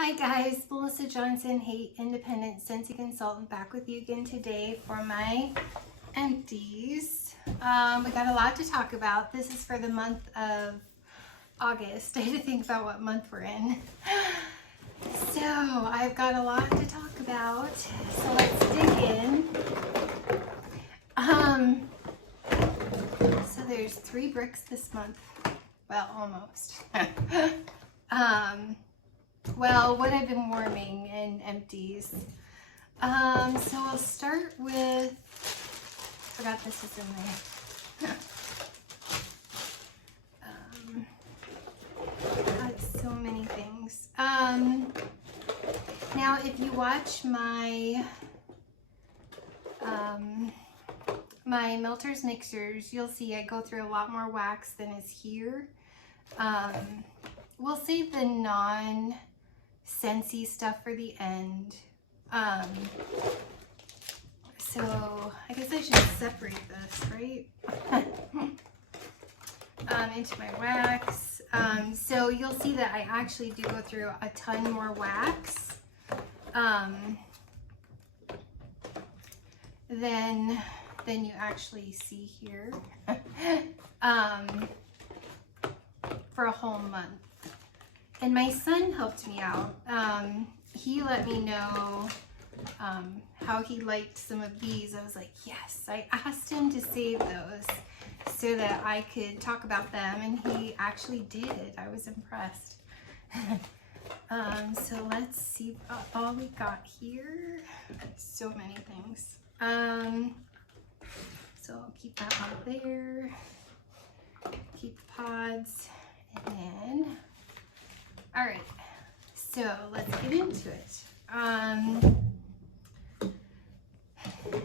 Hi guys, Melissa Johnson, independent Scentsy consultant, back with you again today for my empties. We got a lot to talk about. This is for the month of August. I had to think about what month we're in. So I've got a lot to talk about. So let's dig in. So there's 3 bricks this month. Well, almost. Well, what I've been warming and empties. So I'll start with, forgot this was in there. Got so many things. Now if you watch my my melters mixers, you'll see I go through a lot more wax than is here. We'll save the non-scentsy stuff for the end. So I guess I should separate this, right? Into my wax. So you'll see that I actually do go through a ton more wax than you actually see here for a whole month. And my son helped me out. He let me know how he liked some of these. I was like, yes. I asked him to save those so that I could talk about them, and he actually did. I was impressed. So let's see what all we got here. So many things. So I'll keep that one there. Keep the pods, and then, all right, so let's get into it.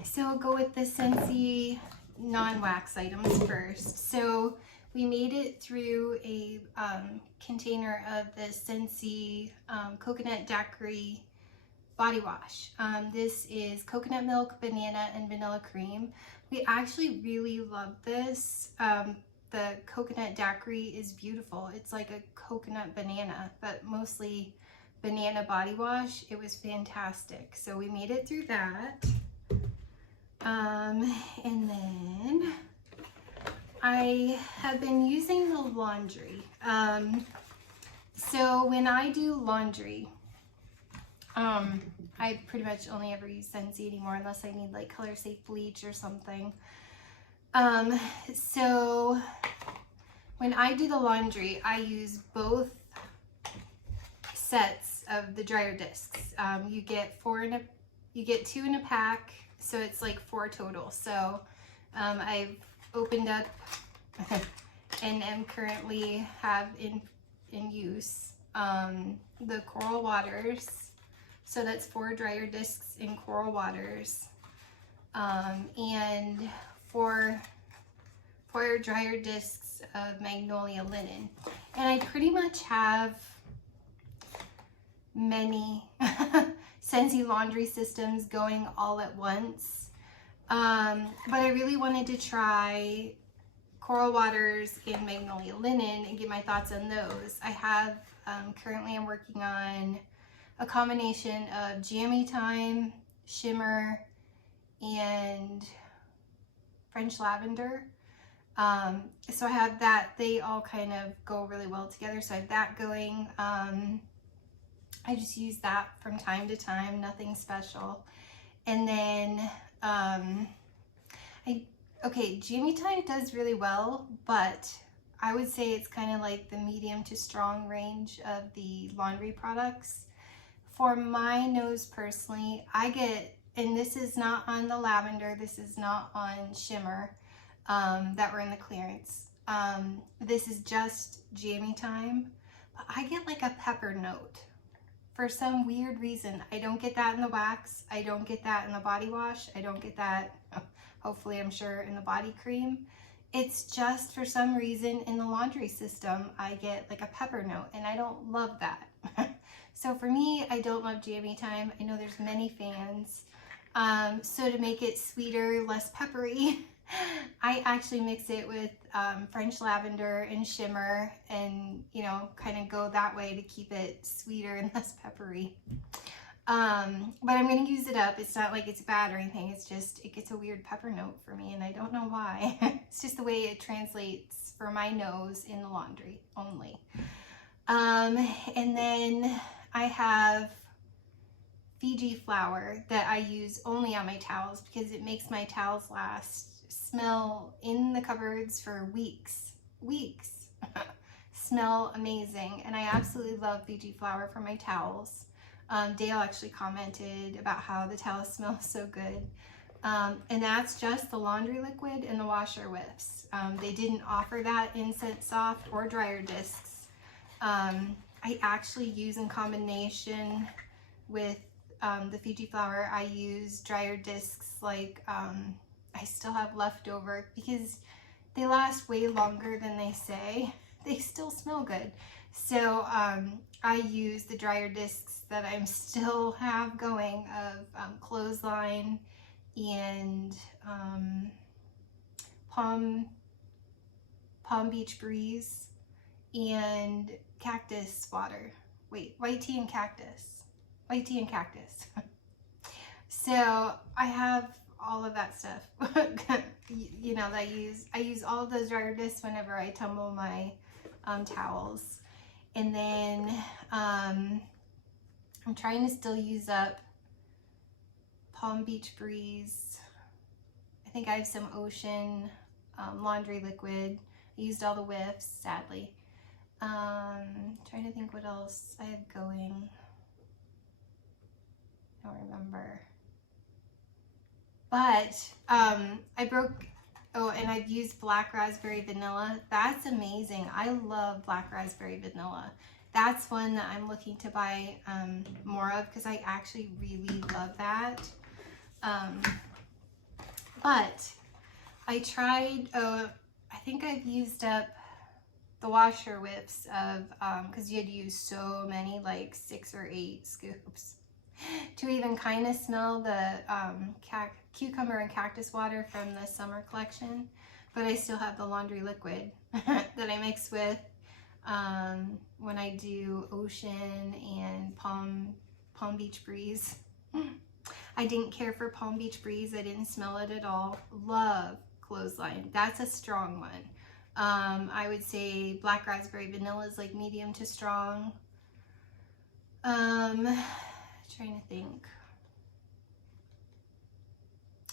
So I'll go with the Scentsy non-wax items first. So we made it through a container of the Scentsy coconut daiquiri body wash. This is coconut milk, banana, and vanilla cream. We actually really love this. The coconut daiquiri is beautiful. It's like a coconut banana, but mostly banana body wash. It was fantastic. So we made it through that. And then I have been using the laundry. So when I do laundry, I pretty much only ever use Scentsy anymore unless I need like color safe bleach or something. So when I do the laundry, I use both sets of the dryer discs. You get 2 in a pack, so it's like 4 total. So I've opened up and am currently have in use the Coral Waters. So that's 4 dryer discs in Coral Waters, and 4 dryer discs of Magnolia Linen. And I pretty much have many Scentsy laundry systems going all at once. But I really wanted to try Coral Waters and Magnolia Linen and get my thoughts on those. I have, currently I'm working on a combination of Jammy Time, Shimmer, and French Lavender. So I have that. They all kind of go really well together. So I have that going. I just use that from time to time, nothing special. And then, okay, Jammy Time does really well, but I would say it's kind of like the medium to strong range of the laundry products. For my nose personally, I get, and this is not on the lavender, this is not on Shimmer, that were in the clearance. This is just Jammy Time, but I get like a pepper note. For some weird reason, I don't get that in the wax. I don't get that in the body wash. I don't get that, hopefully I'm sure, in the body cream. It's just for some reason in the laundry system, I get like a pepper note, and I don't love that. So for me, I don't love Jammy Time. I know there's many fans. So to make it sweeter, less peppery, I actually mix it with French lavender and shimmer and, you know, kind of go that way to keep it sweeter and less peppery. But I'm going to use it up. It's not like it's bad or anything. It's just, it gets a weird pepper note for me and I don't know why. It's just the way it translates for my nose in the laundry only. And then I have Fiji flower that I use only on my towels because it makes my towels smell in the cupboards for weeks. Smell amazing, and I absolutely love Fiji flower for my towels. Dale actually commented about how the towels smell so good. And that's just the laundry liquid and the washer whiffs. They didn't offer that in Scent Soft or dryer discs. I actually use in combination with the Fiji flower, I use dryer discs like I still have leftover because they last way longer than they say. They still smell good. So I use the dryer discs that I still have going of Clothesline and Palm Beach Breeze and Cactus Water. Wait, White Tea and Cactus. White Tea and Cactus. So I have all of that stuff. You know, I use all of those dryer discs whenever I tumble my towels. And then I'm trying to still use up Palm Beach Breeze. I think I have some Ocean laundry liquid. I used all the whiffs, sadly. Trying to think what else I have going. I don't remember. But and I've used Black Raspberry Vanilla. That's amazing. I love Black Raspberry Vanilla. That's one that I'm looking to buy more of because I actually really love that. But I tried, I think I've used up the washer whiffs of, because you had to use so many, like 6 or 8 scoops to even kind of smell the cucumber and cactus water from the summer collection. But I still have the laundry liquid that I mix with when I do Ocean and Palm Beach Breeze. I didn't care for Palm Beach Breeze. I didn't smell it at all. Love Clothesline. That's a strong one. I would say Black Raspberry Vanilla is like medium to strong. Trying to think.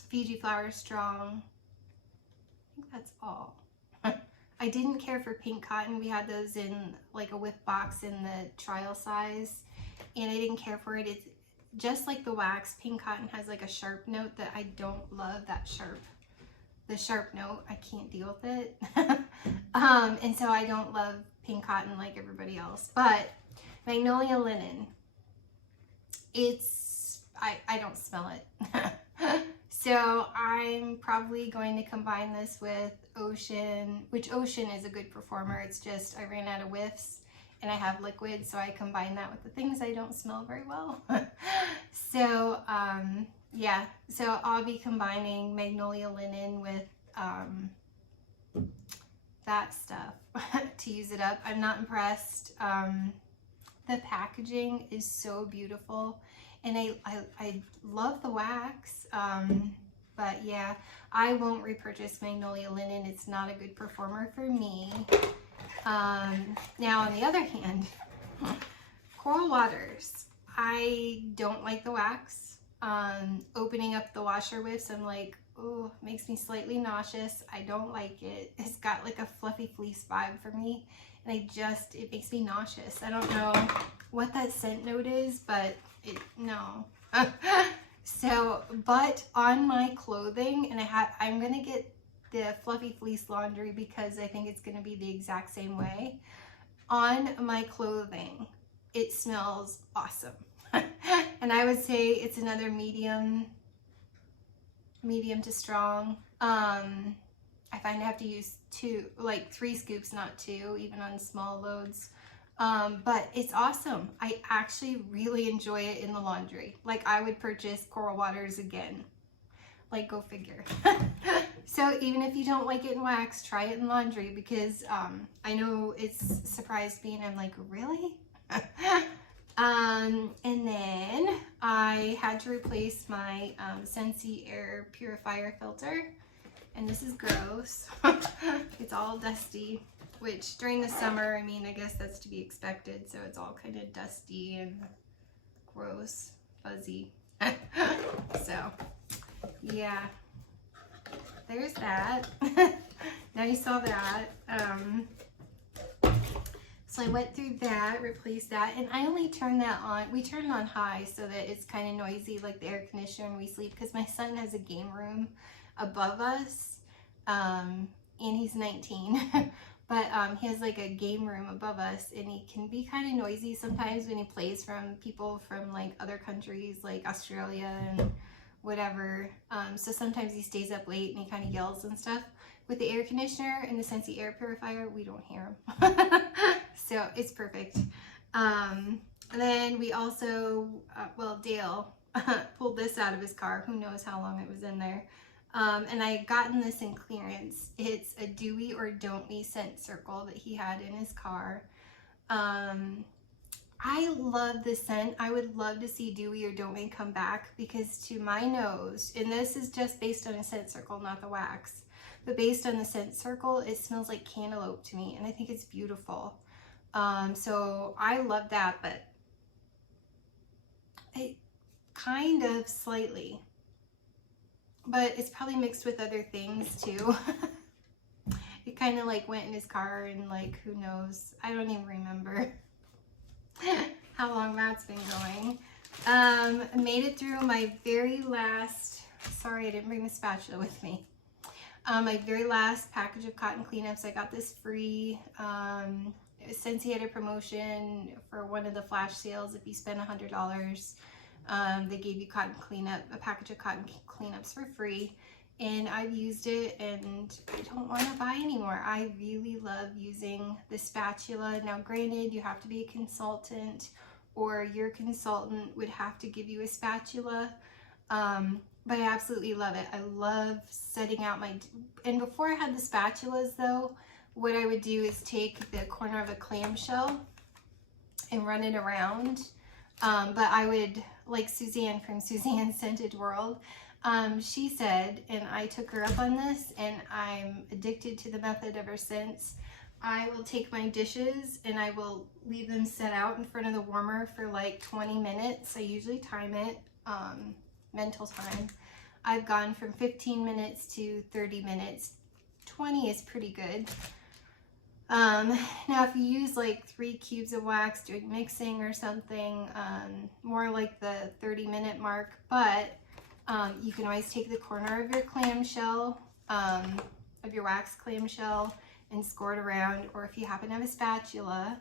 Fiji flower strong. I think that's all. I didn't care for pink cotton. We had those in like a whiff box in the trial size, and I didn't care for it. It's just like the wax. Pink cotton has like a sharp note that I don't love. The sharp note, I can't deal with it. And so I don't love pink cotton like everybody else. But Magnolia Linen, I don't smell it. So I'm probably going to combine this with Ocean, which Ocean is a good performer. It's just I ran out of whiffs and I have liquid, so I combine that with the things I don't smell very well. So yeah, so I'll be combining Magnolia Linen with that stuff to use it up. I'm not impressed. The packaging is so beautiful, and I love the wax. But yeah, I won't repurchase Magnolia Linen. It's not a good performer for me. Now on the other hand, Coral Waters, I don't like the wax. Opening up the washer whiffs, I'm like, oh, it makes me slightly nauseous. I don't like it. It's got like a fluffy fleece vibe for me, and it makes me nauseous. I don't know what that scent note is, but no. So, but on my clothing, and I'm gonna get the fluffy fleece laundry because I think it's gonna be the exact same way. On my clothing, it smells awesome. And I would say it's another medium to strong. I find I have to use 3 scoops, not 2, even on small loads. But it's awesome. I actually really enjoy it in the laundry. Like, I would purchase Coral Waters again. Like, go figure. So even if you don't like it in wax, try it in laundry, because I know it's surprised me and I'm like, really? And then I had to replace my Scentsy air purifier filter, and this is gross. It's all dusty, which during the summer, I mean, I guess that's to be expected. So it's all kind of dusty and gross, fuzzy. So yeah, there's that. Now you saw that. So I went through that, replaced that, and I only turned that on. We turn it on high so that it's kind of noisy, like the air conditioner when we sleep, because my son has a game room above us, and he's 19. But he has like a game room above us, and he can be kind of noisy sometimes when he plays from people from like other countries, like Australia and whatever. So sometimes he stays up late and he kind of yells and stuff. With the air conditioner and the Scentsy air purifier, we don't hear him. So it's perfect. And then we also, well, Dale pulled this out of his car. Who knows how long it was in there. And I had gotten this in clearance. It's a Do We or Don't We scent circle that he had in his car. I love this scent. I would love to see Do We or Don't We come back, because to my nose, and this is just based on a scent circle, not the wax, but based on the scent circle, it smells like cantaloupe to me, and I think it's beautiful. So I love that, but it kind of slightly, but it's probably mixed with other things too. It kind of like went in his car, and like, who knows? I don't even remember how long that's been going. Made it through my very last, sorry I didn't bring the spatula with me. My very last package of cotton cleanups. I got this free. Scentsy had a promotion for one of the flash sales. If you spend $100, they gave you cotton cleanup, a package of cotton cleanups for free. And I've used it, and I don't want to buy anymore. I really love using the spatula. Now, granted, you have to be a consultant, or your consultant would have to give you a spatula. But I absolutely love it. I love setting out my, and before I had the spatulas though, what I would do is take the corner of a clamshell and run it around. But I would, like Suzanne from Suzanne's Scented World, she said, and I took her up on this, and I'm addicted to the method ever since. I will take my dishes and I will leave them set out in front of the warmer for like 20 minutes. I usually time it, mental time. I've gone from 15 minutes to 30 minutes. 20 is pretty good. Now if you use like 3 cubes of wax doing mixing or something, more like the 30-minute mark, but you can always take the corner of your clamshell, of your wax clamshell, and score it around, or if you happen to have a spatula.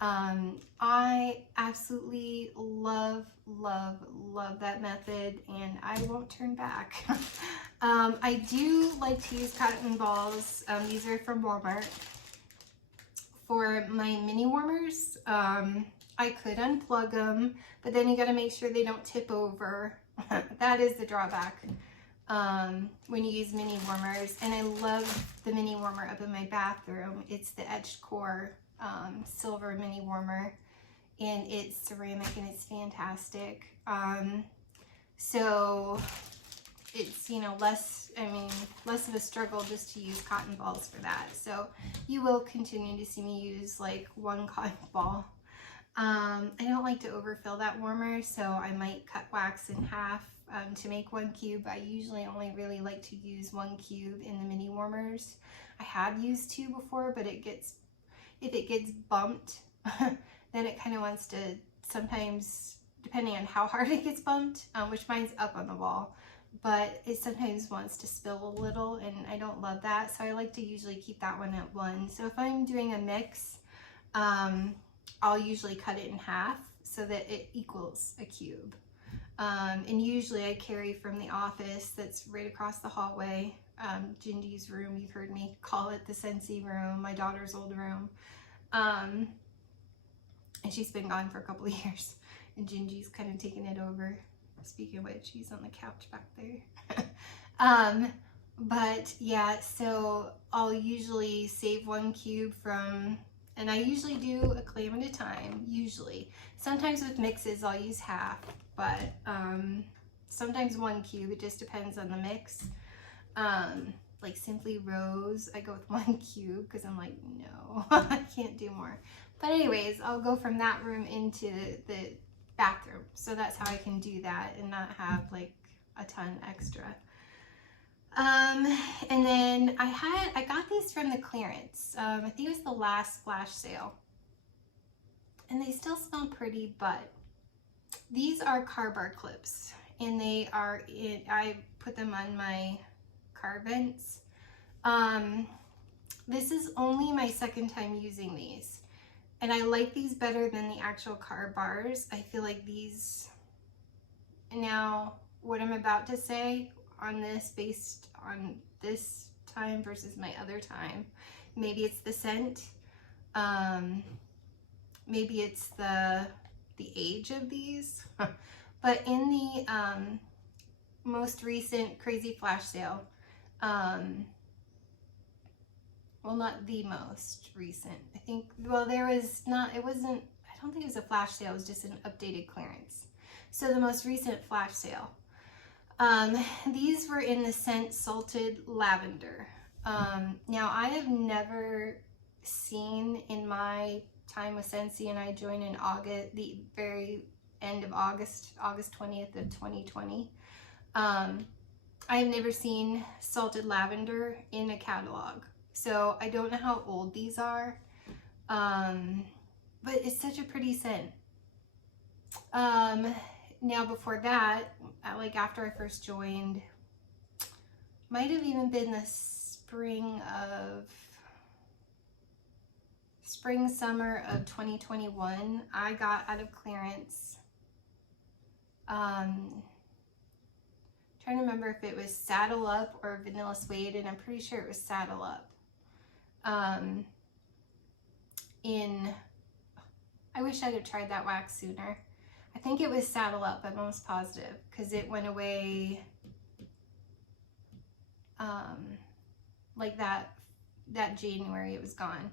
I absolutely love that method, and I won't turn back. I do like to use cotton balls. These are from Walmart. For my mini warmers, I could unplug them, but then you got to make sure they don't tip over. That is the drawback when you use mini warmers. And I love the mini warmer up in my bathroom. It's the etched core silver mini warmer, and it's ceramic, and it's fantastic. So it's, you know, less of a struggle just to use cotton balls for that. So you will continue to see me use like 1 cotton ball. I don't like to overfill that warmer, so I might cut wax in half to make 1 cube. I usually only really like to use 1 cube in the mini warmers. I have used 2 before, but if it gets bumped, then it kind of wants to, sometimes, depending on how hard it gets bumped, which mine's up on the wall, but it sometimes wants to spill a little, and I don't love that, so I like to usually keep that one at 1. So if I'm doing a mix, I'll usually cut it in half so that it equals a cube. And usually I carry from the office that's right across the hallway, Gindy's room. You've heard me call it the Scentsy room, my daughter's old room. And she's been gone for a couple of years, and Gingy's kind of taken it over. Speaking of which, he's on the couch back there. But yeah, so I'll usually save 1 cube from, and I usually do a clam at a time, usually. Sometimes with mixes I'll use half, but sometimes 1 cube, it just depends on the mix. Like Simply Rose, I go with 1 cube because I'm like, no, I can't do more. But anyways, I'll go from that room into the bathroom. So that's how I can do that and not have like a ton extra. And then I got these from the clearance. I think it was the last flash sale. And they still smell pretty, but these are car bar clips. And they are, I put them on my car vents. This is only my second time using these. And I like these better than the actual car bars. I feel like these, now what I'm about to say on this, based on this time versus my other time, maybe it's the scent, maybe it's the age of these, but in the most recent crazy flash sale, well, not the most recent, I think, well, there was not, it wasn't, I don't think it was a flash sale, it was just an updated clearance. So the most recent flash sale, these were in the scent Salted Lavender. Now I have never seen in my time with Scentsy, and I joined in August, the very end of August 20th of 2020. I have never seen Salted Lavender in a catalog. So I don't know how old these are, but it's such a pretty scent. Now before that, like after I first joined, might have even been the summer of 2021, I got out of clearance. Trying to remember if it was Saddle Up or Vanilla Suede, and I'm pretty sure it was Saddle Up. I wish I'd have tried that wax sooner. I think it was Saddle Up, I'm almost positive, because it went away like that January, it was gone.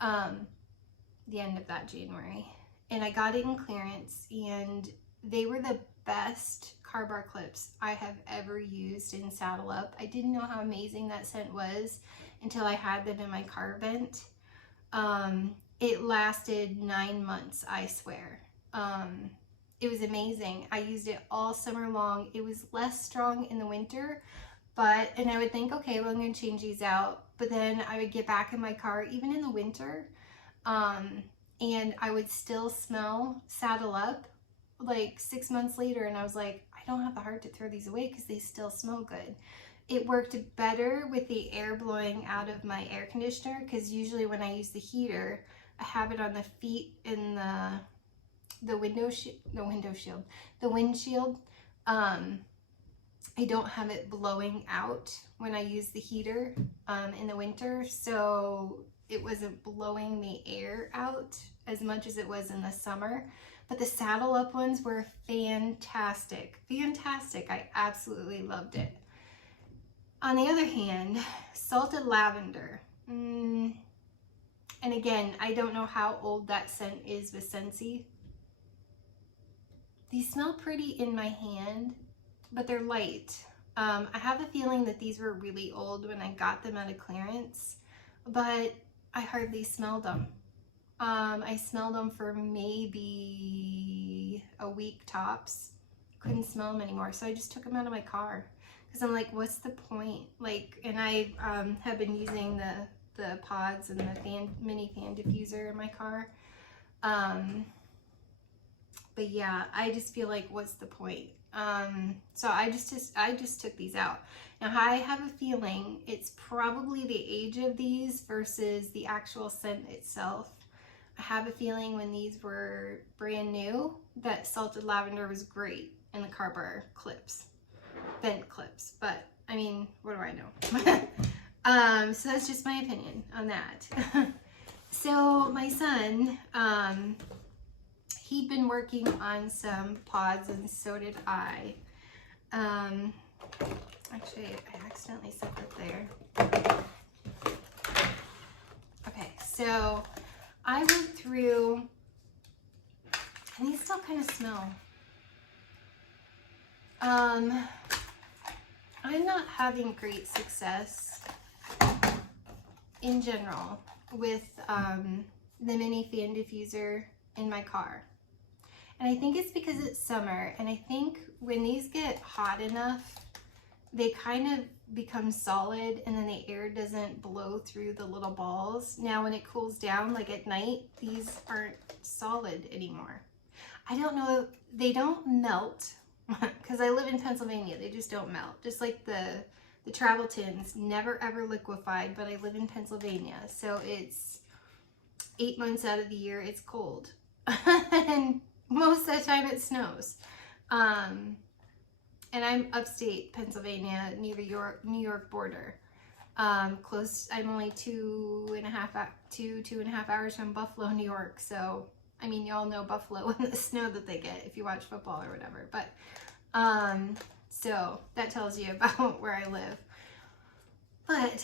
The end of that January. And I got it in clearance, and they were the best car bar clips I have ever used in Saddle Up. I didn't know how amazing that scent was until I had them in my car vent. It lasted 9 months, I swear. It was amazing. I used it all summer long. It was less strong in the winter, and I would think, okay, well, I'm going to change these out. But then I would get back in my car, even in the winter, and I would still smell Saddle Up like 6 months later. And I was like, I don't have the heart to throw these away because they still smell good. It worked better with the air blowing out of my air conditioner, because usually when I use the heater, I have it on the feet in the windshield. I don't have it blowing out when I use the heater in the winter, so it wasn't blowing the air out as much as it was in the summer. But the Saddle Up ones were fantastic. Fantastic. I absolutely loved it. On the other hand, Salted Lavender. And again, I don't know how old that scent is with Scentsy. These smell pretty in my hand, but they're light. I have a feeling that these were really old when I got them out of clearance, but I hardly smelled them. I smelled them for maybe a week tops. Couldn't smell them anymore, so I just took them out of my car. Because I'm like, what's the point? Like, and I have been using the pods and the mini fan diffuser in my car. But yeah, I just feel like, what's the point? So I just took these out. Now I have a feeling it's probably the age of these versus the actual scent itself. I have a feeling when these were brand new that Salted Lavender was great in the car bar clips. Vent clips, but I mean, what do I know? So that's just my opinion on that. So my son, he'd been working on some pods, and so did I. Actually, I accidentally set that there. Okay, so I went through, and these still kind of smell. I'm not having great success in general with the mini fan diffuser in my car. And I think it's because it's summer, and I think when these get hot enough, they kind of become solid, and then the air doesn't blow through the little balls. Now when it cools down, like at night, these aren't solid anymore. I don't know, they don't melt, because I live in Pennsylvania, they just don't melt. Just like the travel tins, never ever liquefied, but I live in Pennsylvania, so it's 8 months out of the year it's cold. And most of the time it snows. And I'm upstate Pennsylvania, near the New York border. Close, I'm only 2.5 hours from Buffalo, New York. So, I mean, you all know Buffalo and the snow that they get if you watch football or whatever. But, so that tells you about where I live. But,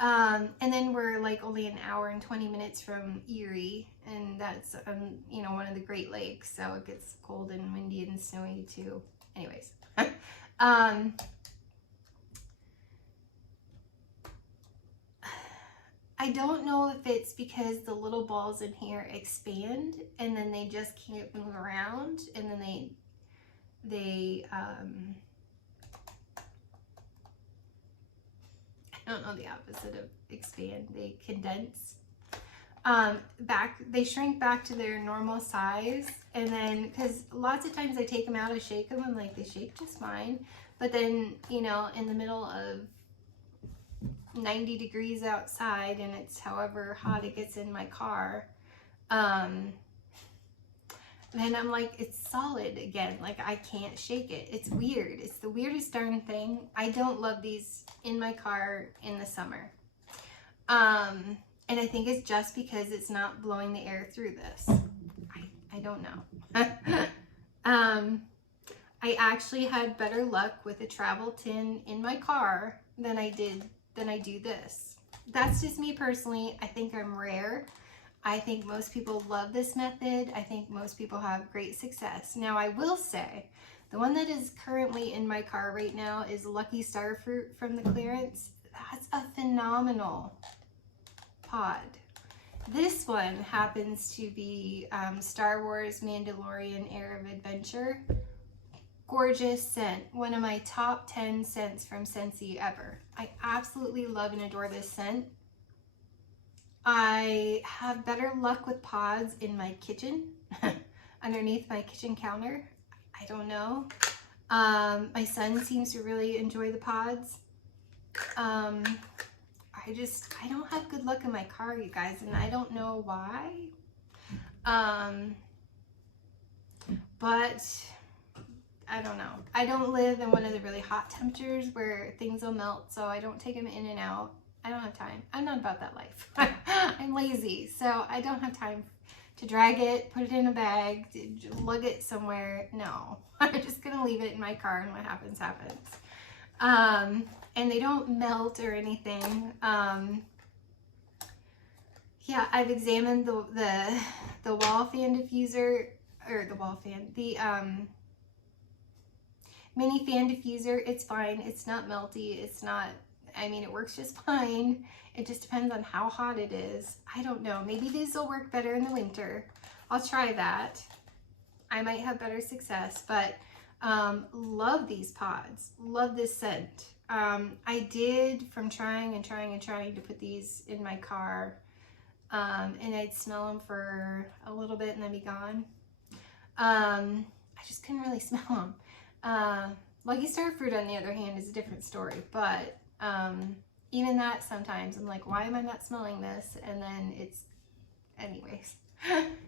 and then we're like only an hour and 20 minutes from Erie, and that's, you know, one of the Great Lakes, so it gets cold and windy and snowy too. Anyways, I don't know if it's because the little balls in here expand and then they just can't move around, and then they I don't know the opposite of expand, they condense. They shrink back to their normal size, and then, because lots of times I take them out, I shake them, and like they shake just fine, but then, you know, in the middle of 90 degrees outside and it's however hot it gets in my car, then I'm like, it's solid again, like I can't shake it. It's weird. It's the weirdest darn thing. I don't love these in my car in the summer. And I think it's just because it's not blowing the air through this. I don't know. I actually had better luck with a travel tin in my car than I do this. That's just me personally. I think I'm rare. I think most people love this method. I think most people have great success. Now I will say, the one that is currently in my car right now is Lucky Starfruit from the clearance. That's a phenomenal pod. This one happens to be Star Wars Mandalorian Air of Adventure. Gorgeous scent. One of my top 10 scents from Scentsy ever. I absolutely love and adore this scent. I have better luck with pods in my kitchen, underneath my kitchen counter. I don't know. My son seems to really enjoy the pods. I don't have good luck in my car, you guys, and I don't know why. But I don't know. I don't live in one of the really hot temperatures where things will melt, so I don't take them in and out. I don't have time. I'm not about that life. I'm lazy, so I don't have time to drag it, put it in a bag, lug it somewhere. No, I'm just gonna leave it in my car, and what happens, happens. And they don't melt or anything. Yeah, I've examined the wall fan diffuser, or the wall fan, the mini fan diffuser. It's fine. It's not melty. It's not, I mean, it works just fine. It just depends on how hot it is. I don't know. Maybe these will work better in the winter. I'll try that. I might have better success, but love these pods. Love this scent. I did, from trying and trying and trying to put these in my car, and I'd smell them for a little bit and then be gone. I just couldn't really smell them. Lucky Starfruit, on the other hand, is a different story, but even that, sometimes I'm like, why am I not smelling this? And then it's, anyways.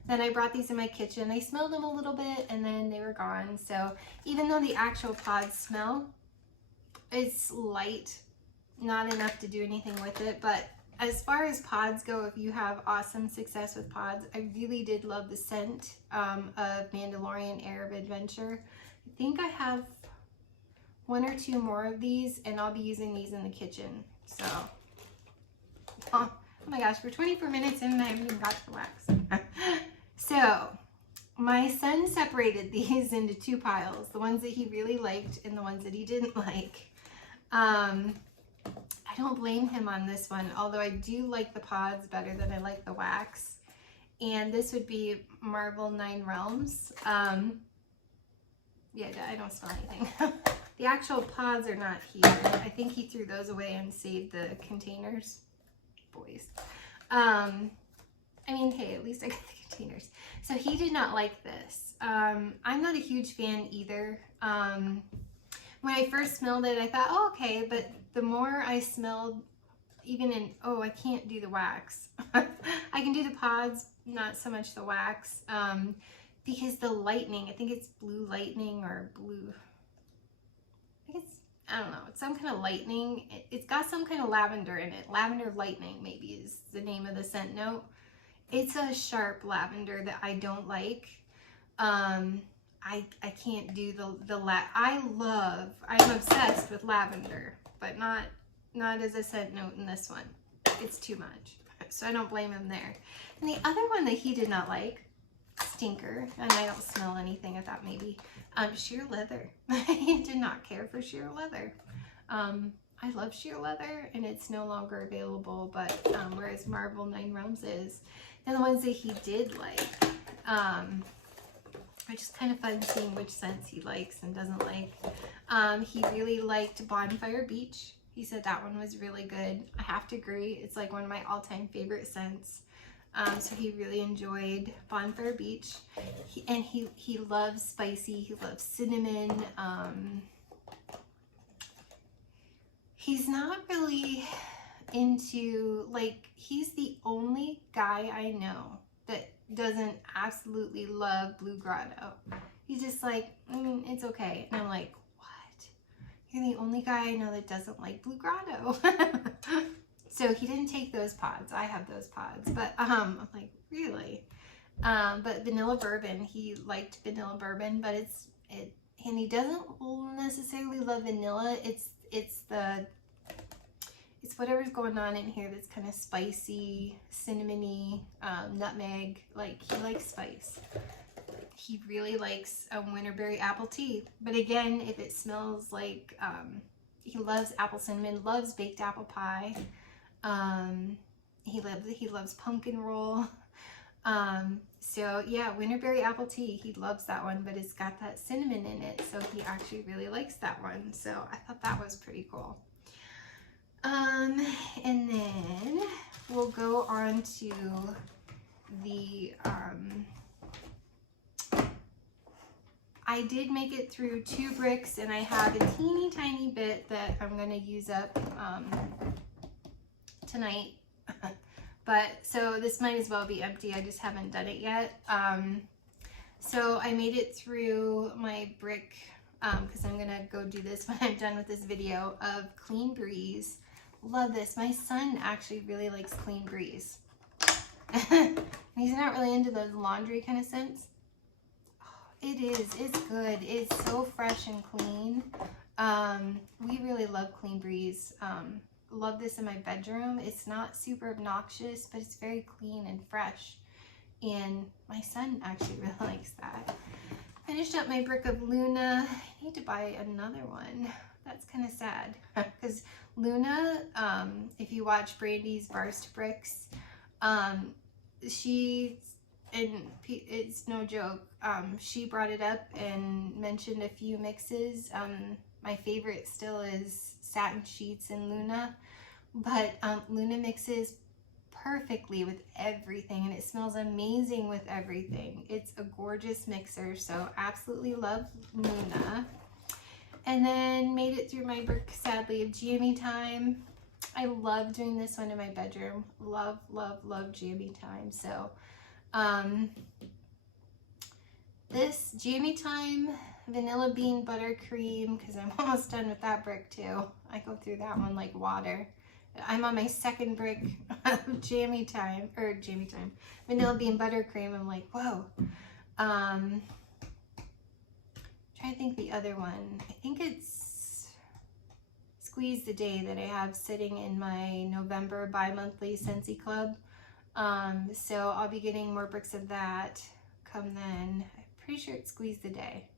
Then I brought these in my kitchen. I smelled them a little bit and then they were gone. So even though the actual pods smell, it's light, not enough to do anything with it. But as far as pods go, if you have awesome success with pods, I really did love the scent of Mandalorian Air of Adventure. I think I have 1 or 2 more of these, and I'll be using these in the kitchen. So, oh my gosh, we're 24 minutes in and I haven't even got to the wax. So, my son separated these into 2 piles, the ones that he really liked and the ones that he didn't like. I don't blame him on this one, although I do like the pods better than I like the wax. And this would be Marble 9 Realms. Yeah, I don't smell anything. The actual pods are not here. I think he threw those away and saved the containers. Boys. I mean, hey, at least I got the containers. So he did not like this. I'm not a huge fan either. When I first smelled it, I thought, oh, okay, but the more I smelled, even in, oh, I can't do the wax. I can do the pods, not so much the wax, because the lightning, I think it's blue lightning or blue, I think it's, I don't know, it's some kind of lightning. It's got some kind of lavender in it. Lavender lightning maybe is the name of the scent note. It's a sharp lavender that I don't like. I can't do I'm obsessed with lavender, but not as a scent note in this one. It's too much. So I don't blame him there. And the other one that he did not like, stinker, and I don't smell anything, I thought maybe, sheer leather. He did not care for sheer leather. I love sheer leather and it's no longer available, but whereas Marble 9 Realms is. And the ones that he did like, which is kind of fun seeing which scents he likes and doesn't like. He really liked Bonfire Beach. He said that one was really good. I have to agree. It's like one of my all-time favorite scents. So he really enjoyed Bonfire Beach. He loves spicy. He loves cinnamon. He's not really into, like, he's the only guy I know that doesn't absolutely love Blue Grotto. He's just like, it's okay. And I'm like, what? You're the only guy I know that doesn't like Blue Grotto. So he didn't take those pods. I have those pods. But I'm like, really? But vanilla bourbon, he liked vanilla bourbon, but and he doesn't necessarily love vanilla. It's whatever's going on in here that's kind of spicy, cinnamony, nutmeg. Like, he likes spice. He really likes winterberry apple tea. But again, if it smells like, he loves apple cinnamon, loves baked apple pie. He loves pumpkin roll. So yeah, winterberry apple tea, he loves that one, but it's got that cinnamon in it. So he actually really likes that one. So I thought that was pretty cool. And then we'll go on to the, I did make it through 2 bricks and I have a teeny tiny bit that I'm going to use up, tonight. But so this might as well be empty. I just haven't done it yet. So I made it through my brick, because I'm going to go do this when I'm done with this video, of Clean Breeze. Love this. My son actually really likes Clean Breeze. He's not really into those laundry kind of scents. Oh, it is. It's good. It's so fresh and clean. We really love Clean Breeze. Love this in my bedroom. It's not super obnoxious, but it's very clean and fresh. And my son actually really likes that. Finished up my brick of Luna. I need to buy another one. That's kind of sad because Luna, if you watch Brandy's Barst Bricks, it's no joke, she brought it up and mentioned a few mixes. My favorite still is Satin Sheets and Luna, but Luna mixes perfectly with everything and it smells amazing with everything. It's a gorgeous mixer, so absolutely love Luna. And then made it through my brick, sadly, of Jammy Time. I love doing this one in my bedroom. Love, love, love Jammy Time. So this Jammy Time Vanilla Bean Buttercream, because I'm almost done with that brick too. I go through that one like water. I'm on my 2nd brick of Jammy Time, Vanilla Bean Buttercream. I'm like, whoa. Trying to think the other one. I think it's Squeeze the Day that I have sitting in my November bi-monthly Scentsy Club. So I'll be getting more bricks of that come then. I'm pretty sure it's Squeeze the Day.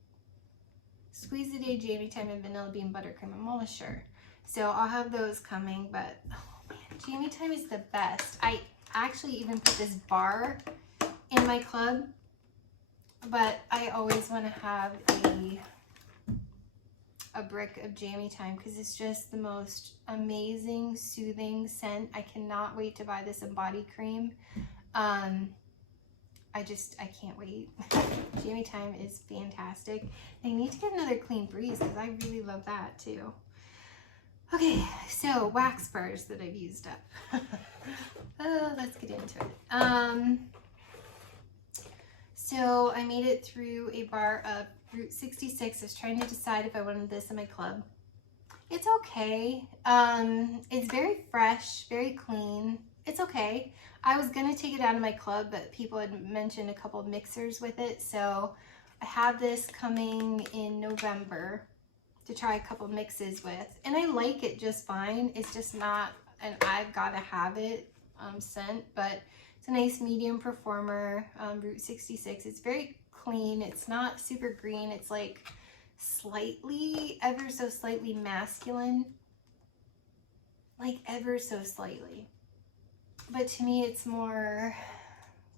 Squeeze the Day, Jamie Time, and Vanilla Bean Buttercream. I'm almost sure. So I'll have those coming, but oh man, Jamie Time is the best. I actually even put this bar in my club, but I always want to have a brick of Jamie Time because it's just the most amazing, soothing scent. I cannot wait to buy this in body cream. I can't wait. Jamie Time is fantastic. I need to get another Clean Breeze because I really love that too. Okay, so wax bars that I've used up. Oh, let's get into it. So I made it through a bar of Route 66. I was trying to decide if I wanted this in my club. It's okay. It's very fresh, very clean. It's okay. I was gonna take it out of my club, but people had mentioned a couple of mixers with it, so I have this coming in November to try a couple mixes with, and I like it just fine. It's just not an I've gotta have it scent, but it's a nice medium performer. Route 66. It's very clean. It's not super green. It's like slightly, ever so slightly masculine, like ever so slightly. But to me, it's more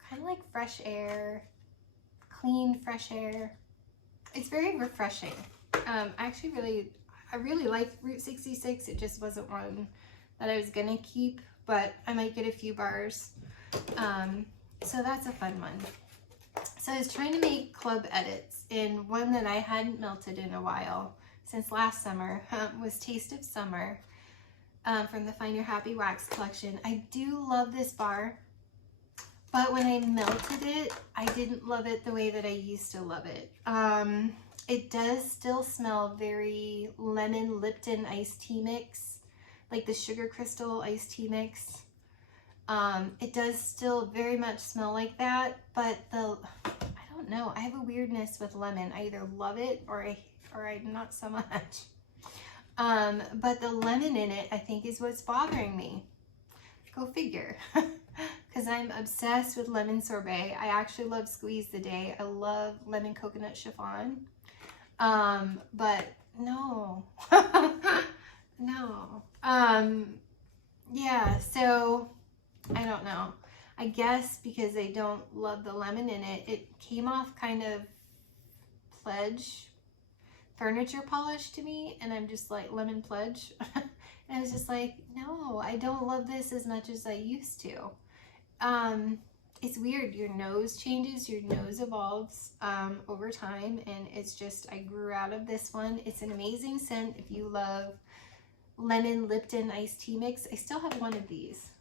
kind of like fresh air, clean, fresh air. It's very refreshing. I really like Route 66. It just wasn't one that I was gonna keep, but I might get a few bars. So that's a fun one. So I was trying to make club edits, and one that I hadn't melted in a while since last summer was Taste of Summer. From the Find Your Happy Wax collection. I do love this bar, but when I melted it, I didn't love it the way that I used to love it. It does still smell very lemon Lipton iced tea mix, like the sugar crystal iced tea mix. It does still very much smell like that, but I don't know, I have a weirdness with lemon. I either love it or I not so much. But the lemon in it, I think, is what's bothering me. Go figure. Because I'm obsessed with lemon sorbet. I actually love Squeeze the Day. I love lemon coconut chiffon. But no. No. Yeah, so I don't know. I guess because I don't love the lemon in it, it came off kind of Pledge furniture polish to me, and I'm just like, lemon Pledge. And I was just like, no, I don't love this as much as I used to. It's weird. Your nose changes, your nose evolves over time, and it's just, I grew out of this one. It's an amazing scent if you love lemon Lipton iced tea mix. I still have one of these,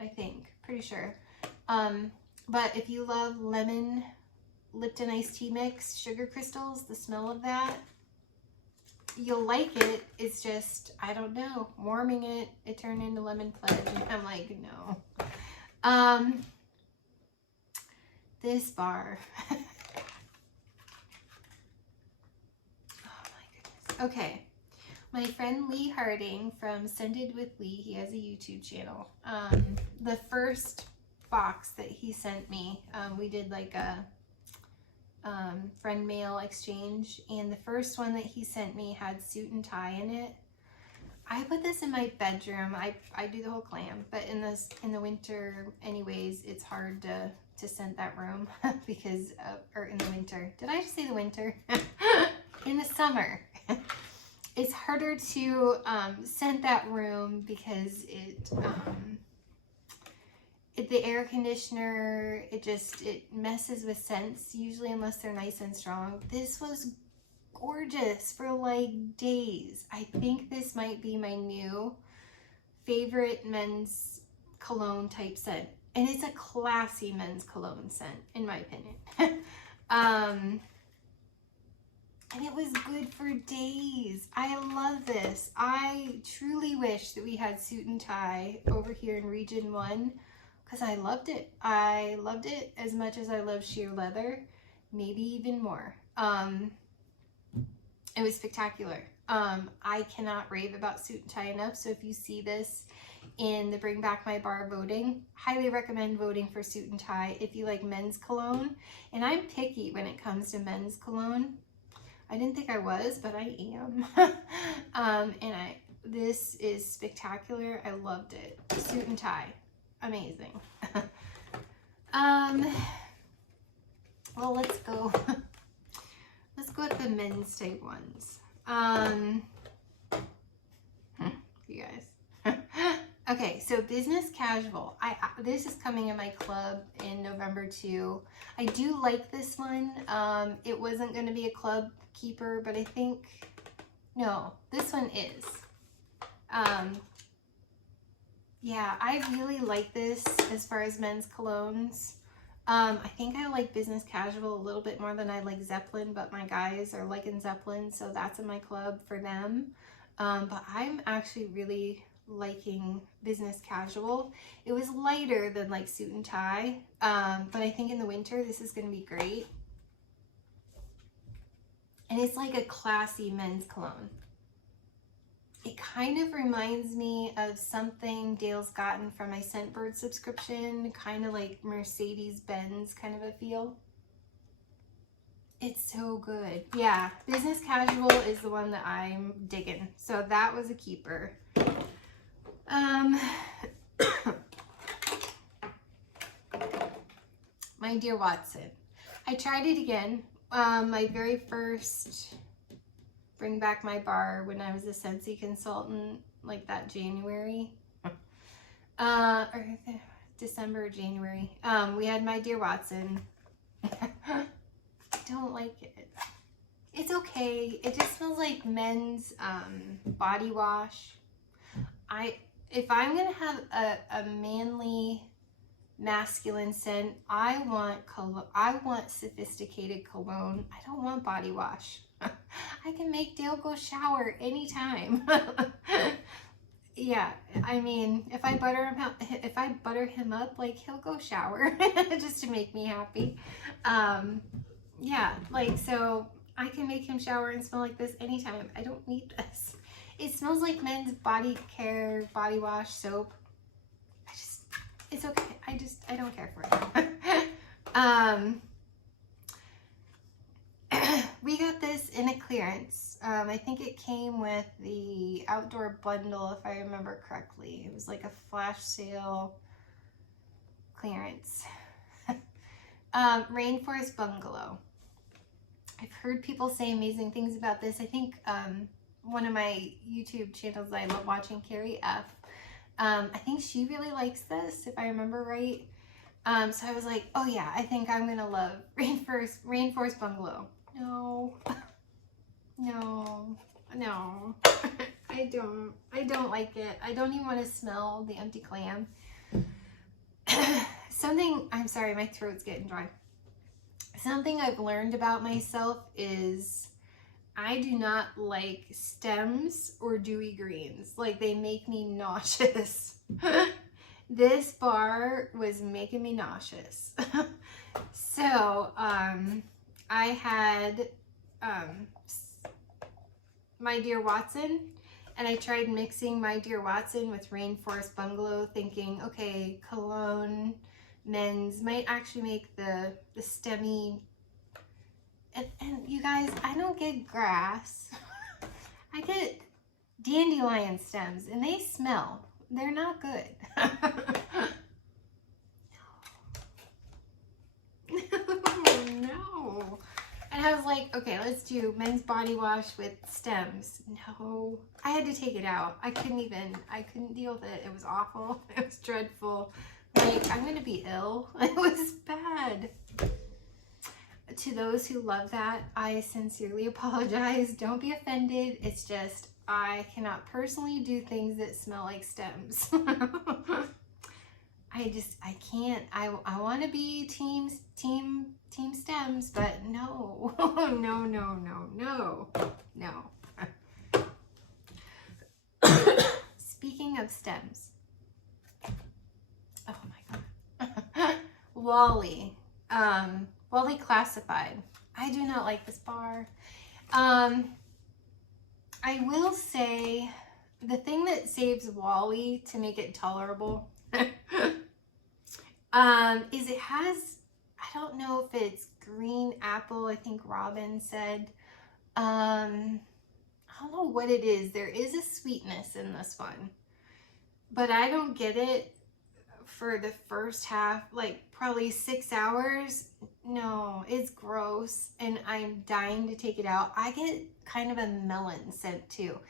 I think, pretty sure. But if you love lemon Lipton iced tea mix, sugar crystals, the smell of that, you'll like it. It's just, I don't know, warming it turned into lemon Pledge, and I'm like, no. This bar. Oh my goodness. Okay, my friend Lee Harding from Scented with Lee, he has a YouTube channel. The first box that he sent me, we did like a friend mail exchange, and the first one that he sent me had Suit and Tie in it. I put this in my bedroom. I do the whole clam, but in the winter anyways, it's hard to scent that room because or in the winter. Did I just say the winter? In the summer. It's harder to scent that room because the air conditioner, it messes with scents usually unless they're nice and strong. This was gorgeous for like days. I think this might be my new favorite men's cologne type scent, and it's a classy men's cologne scent in my opinion. And it was good for days. I love this. I truly wish that we had Suit and Tie over here in Region 1 because I loved it. I loved it as much as I love sheer leather, maybe even more. It was spectacular. I cannot rave about Suit and Tie enough. So if you see this in the Bring Back My Bar voting, highly recommend voting for Suit and Tie if you like men's cologne. And I'm picky when it comes to men's cologne. I didn't think I was, but I am. This is spectacular. I loved it. Suit and Tie, amazing. Well, let's go. Let's go with the men's type ones. You guys. Okay, so business casual. This is coming in my club in November too. I do like this one. It wasn't going to be a club keeper, but I think, no, this one is. Yeah, I really like this as far as men's colognes. I think I like business casual a little bit more than I like Zeppelin, but my guys are liking Zeppelin, so that's in my club for them. But I'm actually really liking business casual. It was lighter than like Suit and Tie, but I think in the winter this is going to be great. And it's like a classy men's cologne. It kind of reminds me of something Dale's gotten from my Scentbird subscription, kind of like Mercedes-Benz kind of a feel. It's so good. Yeah, business casual is the one that I'm digging. So that was a keeper. My Dear Watson. I tried it again. My very first Bring Back My Bar when I was a Scentsy consultant, like that January, or December or January. We had My Dear Watson. I don't like it. It's okay. It just smells like men's body wash. If I'm gonna have a manly, masculine scent, I want sophisticated cologne. I don't want body wash. I can make Dale go shower anytime. Yeah, I mean, if I butter him up, like, he'll go shower just to make me happy. Yeah, like, so I can make him shower and smell like this anytime. I don't need this. It smells like men's body care, body wash, soap. It's okay. I don't care for it. We got this in a clearance. I think it came with the outdoor bundle, if I remember correctly. It was like a flash sale clearance. Rainforest Bungalow. I've heard people say amazing things about this. I think one of my YouTube channels I love watching, Carrie F. I think she really likes this, if I remember right. So I was like, oh yeah, I think I'm gonna love Rainforest Bungalow. No, no, no. I don't like it. I don't even want to smell the empty clam. I'm sorry, my throat's getting dry. Something I've learned about myself is I do not like stems or dewy greens. Like, they make me nauseous. This bar was making me nauseous. So, I had My Dear Watson, and I tried mixing My Dear Watson with Rainforest Bungalow, thinking, okay, cologne, men's might actually make the stemmy. And you guys, I don't get grass. I get dandelion stems, and they smell. They're not good. No. And I was like, okay, let's do men's body wash with stems. No. I had to take it out. I couldn't deal with it. It was awful. It was dreadful. Like, I'm going to be ill. It was bad. To those who love that, I sincerely apologize. Don't be offended. It's just, I cannot personally do things that smell like stems. I can't. I want to be team stems, but no. No. Speaking of stems. Oh my god. Wally. Wally Classified. I do not like this bar. I I will say the thing that saves Wally to make it tolerable is it has, I don't know if it's green apple, I think Robin said. I don't know what it is. There is a sweetness in this one, but I don't get it for the first half, like probably 6 hours. No, it's gross and I'm dying to take it out. I get kind of a melon scent too,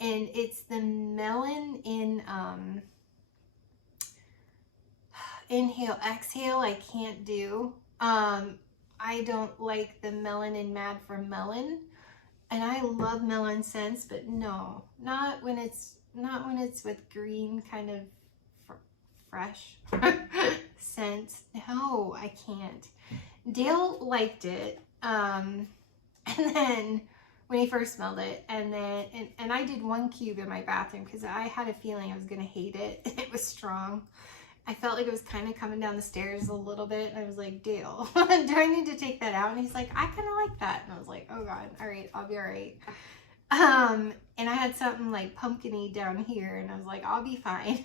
and it's the melon in inhale exhale I can't do. I don't like the melon in Mad for Melon, and I love melon scents, but no, not when it's with green kind of fresh scent. No, I can't. Dale liked it, and then when he first smelled it, and then and I did 1 cube in my bathroom because I had a feeling I was gonna hate it. It was strong. I felt like it was kind of coming down the stairs a little bit, and I was like, Dale, do I need to take that out? And he's like, I kind of like that. And I was like, oh God, all right, I'll be all right. And I had something like pumpkin-y down here, and I was like, I'll be fine.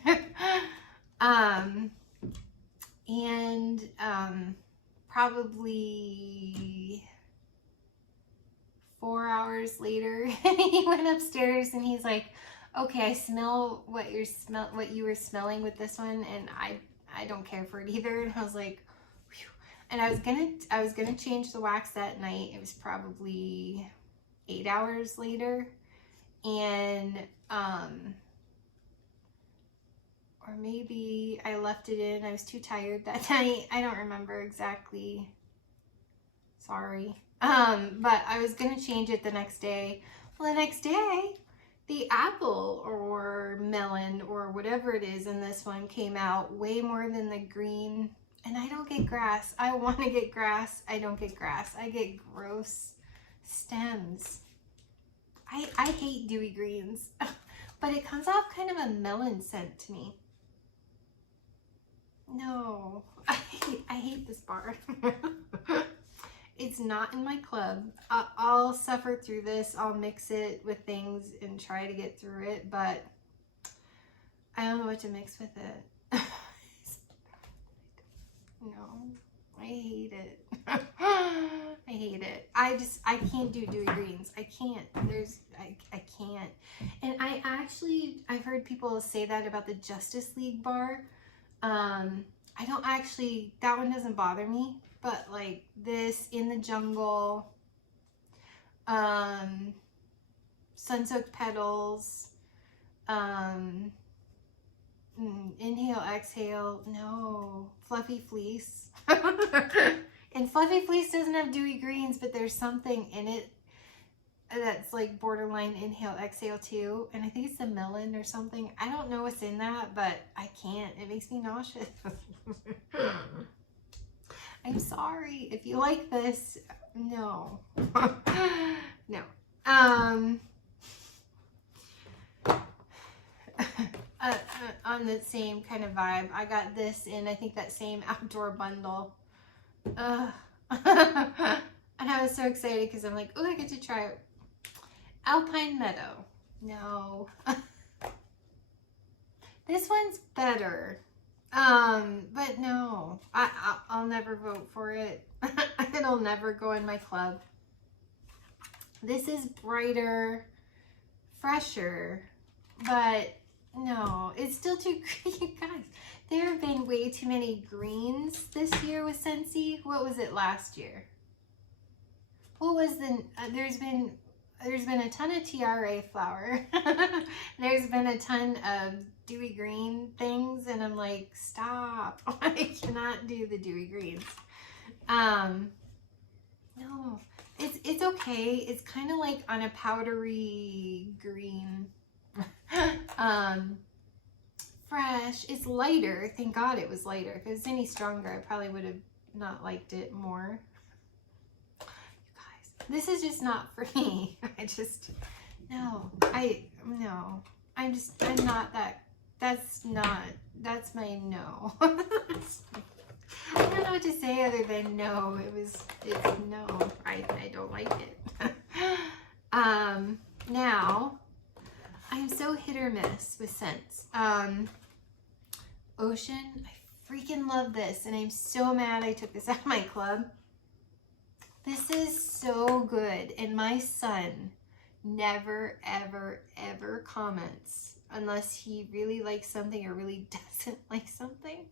Probably 4 hours later, he went upstairs and he's like, okay, I smell what you were smelling with this one, and I don't care for it either. And I was like, whew. And I was gonna change the wax that night. It was probably 8 hours later, and or maybe I left it in. I was too tired that night. I don't remember exactly. Sorry. But I was gonna change it the next day. Well, the next day, the apple or melon or whatever it is in this one came out way more than the green. And I don't get grass. I want to get grass. I don't get grass. I get gross stems. I hate dewy greens, but it comes off kind of a melon scent to me. No, I hate this bar. It's not in my club. I'll suffer through this. I'll mix it with things and try to get through it, but I don't know what to mix with it. No, I hate it. I hate it. I can't do dewy greens. I can't. I can't. And I've heard people say that about the Justice League bar. I don't actually, that one doesn't bother me, but like this, In the Jungle, Sun-Soaked Petals, Inhale, Exhale, no, Fluffy Fleece. And Fluffy Fleece doesn't have dewy greens, but there's something in it that's like borderline Inhale, Exhale too. And I think it's the melon or something. I don't know what's in that, but I can't. It makes me nauseous. I'm sorry. If you like this, no. No. On the same kind of vibe, I got this in, I think, that same outdoor bundle. And I was so excited because I'm like, oh, I get to try it. Alpine Meadow. No. This one's better. But no, I'll never vote for it. It'll never go in my club. This is brighter, fresher, but no, it's still too green. Guys, there have been way too many greens this year with Scentsy. What was it last year? What was the, there's been a ton of tiara flower. There's been a ton of dewy green things, and I'm like, stop. I cannot do the dewy greens. No, it's okay. It's kind of like on a powdery green. Fresh. It's lighter. Thank God it was lighter. If it was any stronger, I probably would have not liked it more. This is just not for me. No, I'm not that, that's my no. I don't know what to say other than no. It's no, I don't like it. Now, or miss with scents. Ocean, I freaking love this, and I'm so mad I took this out of my club. This is so good, and my son never, ever, ever comments unless he really likes something or really doesn't like something.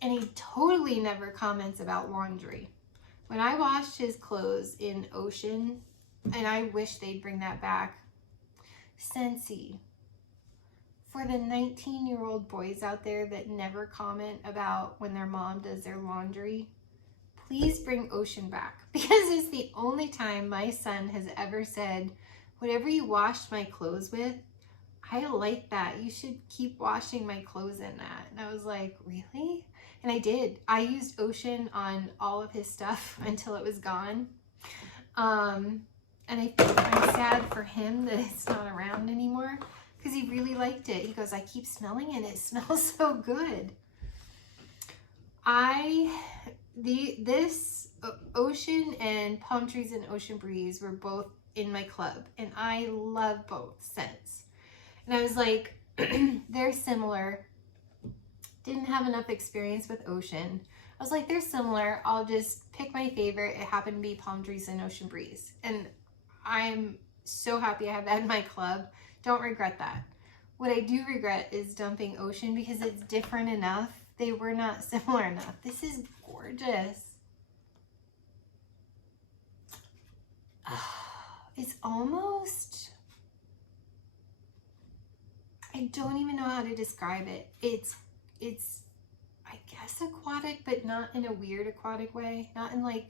And he totally never comments about laundry. When I washed his clothes in Ocean, and I wish they'd bring that back, Scentsy. For the 19-year-old boys out there that never comment about when their mom does their laundry, please bring Ocean back, because it's the only time my son has ever said, whatever you washed my clothes with, I like that. You should keep washing my clothes in that. And I was like, really? And I did. I used Ocean on all of his stuff until it was gone. And I'm sad for him that it's not around anymore, because he really liked it. He goes, I keep smelling it. It smells so good. This Ocean and Palm Trees and Ocean Breeze were both in my club, and I love both scents. And I was like, they're similar. Didn't have enough experience with Ocean. I was like, they're similar. I'll just pick my favorite. It happened to be Palm Trees and Ocean Breeze. And I'm so happy I have that in my club. Don't regret that. What I do regret is dumping Ocean, because it's different enough. They were not similar enough. This is gorgeous. It's almost, I don't even know how to describe it. It's I guess aquatic, but not in a weird aquatic way. Not in like,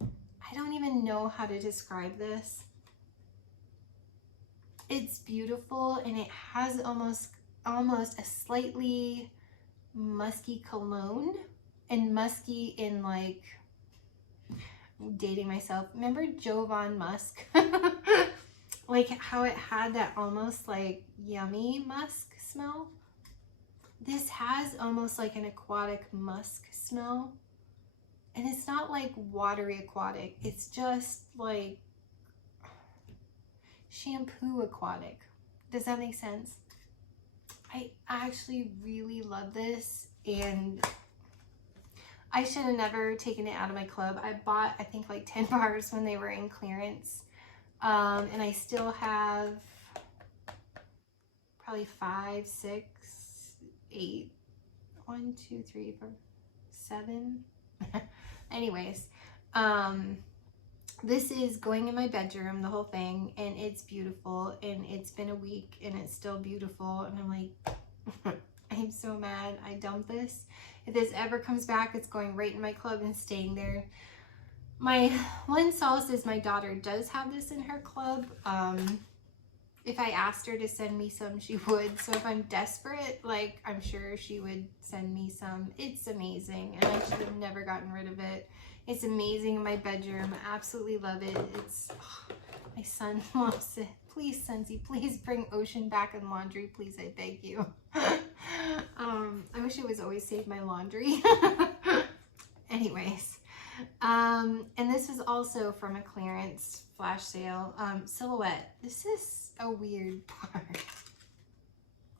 I don't even know how to describe this. It's beautiful, and it has almost a slightly musky cologne, and musky in like, dating myself. Remember Jovan Musk? Like how it had that almost like yummy musk smell? This has almost like an aquatic musk smell. And it's not like watery aquatic. It's just like shampoo aquatic. Does that make sense? I actually really love this, and I should have never taken it out of my club. I bought, I think, like 10 bars when they were in clearance. And I still have probably 5, 6, 8, 1, 2, 3, 4, 7. Anyways, this is going in my bedroom, the whole thing, and it's beautiful, and it's been a week and it's still beautiful, and I'm like, I'm so mad I dumped this. If this ever comes back, it's going right in my club and staying there. My one solace is my daughter does have this in her club. If I asked her to send me some, she would. So if I'm desperate, like, I'm sure she would send me some. It's amazing, and I should have never gotten rid of it. It's amazing in my bedroom. I absolutely love it. It's, oh, my son loves it. Please, Scentsy, please bring Ocean back in laundry. Please, I beg you. I wish it was always save my laundry. Anyways. And this is also from a clearance flash sale. Silhouette. This is a weird bar.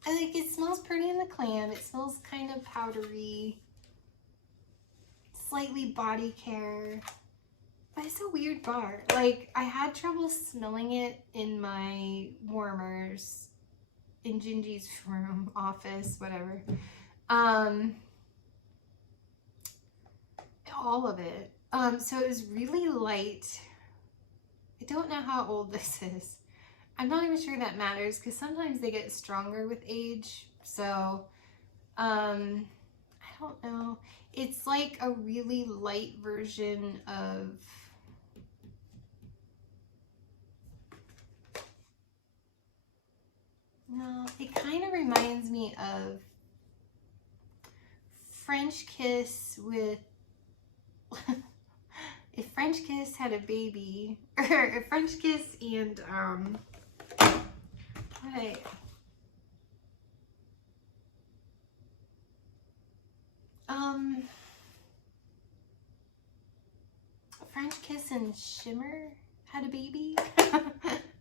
I like, it smells pretty in the clam. It smells kind of powdery, slightly body care, but it's a weird bar. Like, I had trouble smelling it in my warmers, in Gingy's room, office, whatever. All of it. So it was really light. I don't know how old this is. I'm not even sure that matters, because sometimes they get stronger with age. So, I don't know. It's like a really light version of, no, it kind of reminds me of French Kiss with, if French Kiss had a baby, or if French Kiss and, French Kiss and Shimmer had a baby,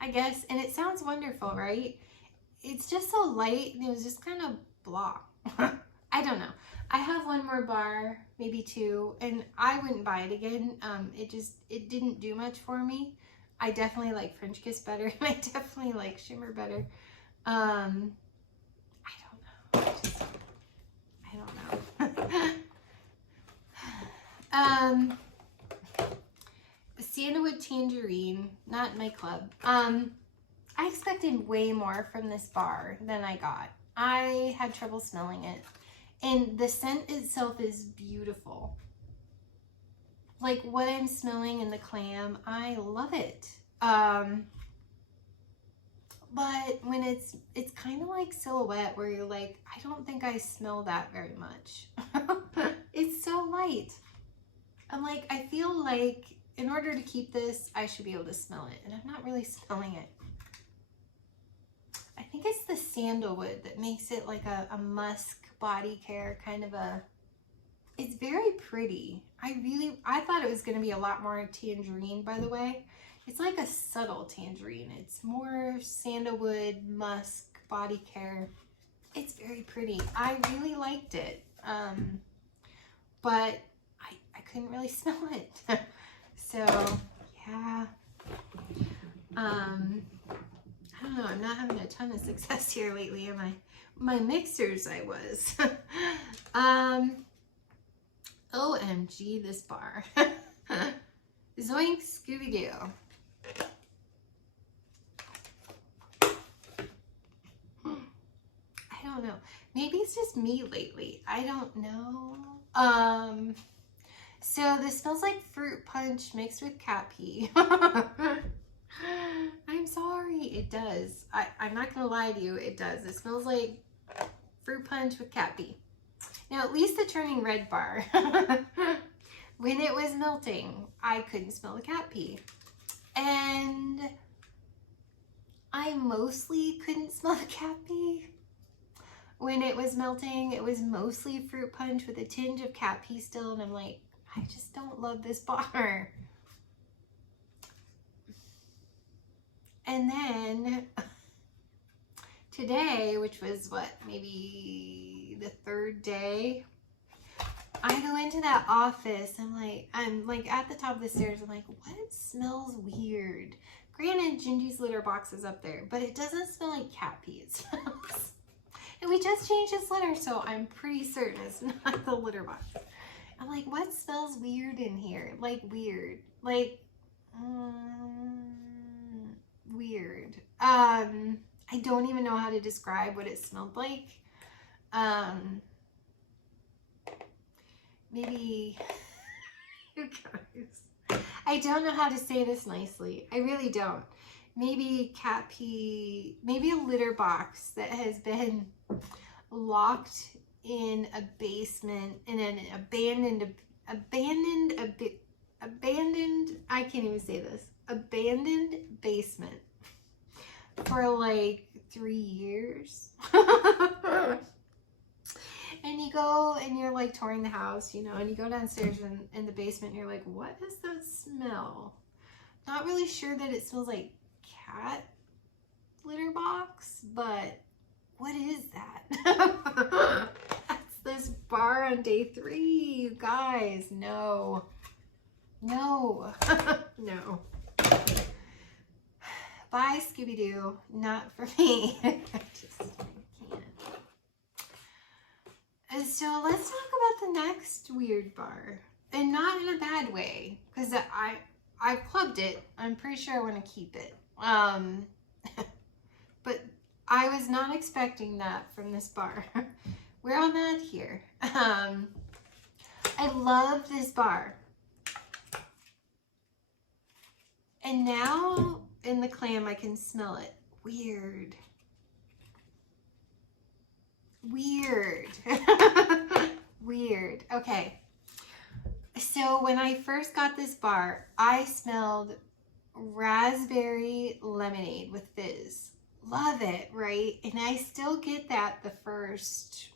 I guess, and it sounds wonderful, right? it's just so light and it was just kind of blah. I don't know. I have one more bar, maybe two, and I wouldn't buy it again. It didn't do much for me. I definitely like French Kiss better, and I definitely like Shimmer better. I don't know. I don't know. Sandalwood Tangerine, not my club. I expected way more from this bar than I got. I had trouble smelling it. And the scent itself is beautiful. Like what I'm smelling in the clam, I love it. But when it's kind of like Silhouette where you're like, I don't think I smell that very much. It's so light. I'm like, I feel like in order to keep this, I should be able to smell it. And I'm not really smelling it. I think it's the sandalwood that makes it like a musk body care kind of a, it's very pretty. I thought it was going to be a lot more tangerine, by the way. It's like a subtle tangerine. It's more sandalwood, musk, body care. It's very pretty. I really liked it. But I couldn't really smell it. So, yeah. I don't know, I'm not having a ton of success here lately, am I? My mixers, I was. OMG, this bar. Zoink Scooby-Doo. I don't know. Maybe it's just me lately. I don't know. So this smells like fruit punch mixed with cat pee. I'm sorry, it does. I'm not gonna lie to you, it does. It smells like fruit punch with cat pee. Now at least the turning red bar, when it was melting, I couldn't smell the cat pee. And I mostly couldn't smell the cat pee. When it was melting, it was mostly fruit punch with a tinge of cat pee still, and I'm like, I just don't love this bar. And then today, which was what, maybe the third day, I go into that office. I'm like at the top of the stairs. I'm like, what smells weird? Granted, Gingy's litter box is up there, but it doesn't smell like cat pee. It smells. And we just changed his litter, so I'm pretty certain it's not the litter box. I'm like, what smells weird in here? Like weird. Like, weird. I don't even know how to describe what it smelled like. Maybe, you guys, I don't know how to say this nicely. I really don't. Maybe cat pee, maybe a litter box that has been locked in a basement, in an abandoned, I can't even say this, abandoned basement for like 3 years. And you go and you're like touring the house, you know, and you go downstairs in the basement and you're like, what is that smell? Not really sure that it smells like cat litter box, but what is that? That's this bar on day 3, you guys. No. No. No. Bye, Scooby-Doo. Not for me. I can't. And so let's talk about the next weird bar. And not in a bad way, because I clubbed it. I'm pretty sure I want to keep it. But I was not expecting that from this bar. We're on that here. I love this bar. And now in the clam, I can smell it. Weird. Weird. Weird. Okay. So when I first got this bar, I smelled raspberry lemonade with fizz. Love it, right? And I still get that the first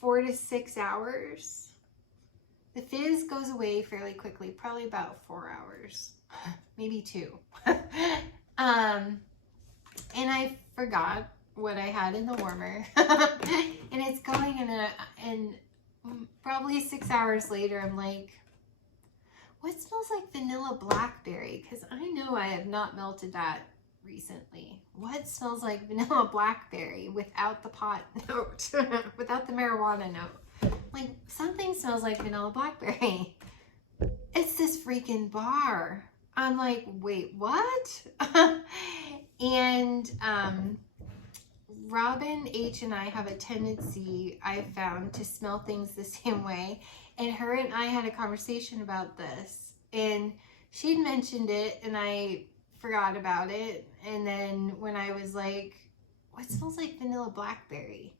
4 to 6 hours. The fizz goes away fairly quickly, probably about 4 hours, maybe 2. and I forgot what I had in the warmer. And it's going and probably 6 hours later, I'm like, what smells like vanilla blackberry? Because I know I have not melted that recently. What smells like vanilla blackberry without the pot note, without the marijuana note? Like, something smells like vanilla blackberry. It's this freaking bar. I'm like, wait, what? And Robin H and I have a tendency, I've found, to smell things the same way. And her and I had a conversation about this. And she'd mentioned it, and I forgot about it. And then when I was like, what smells like vanilla blackberry?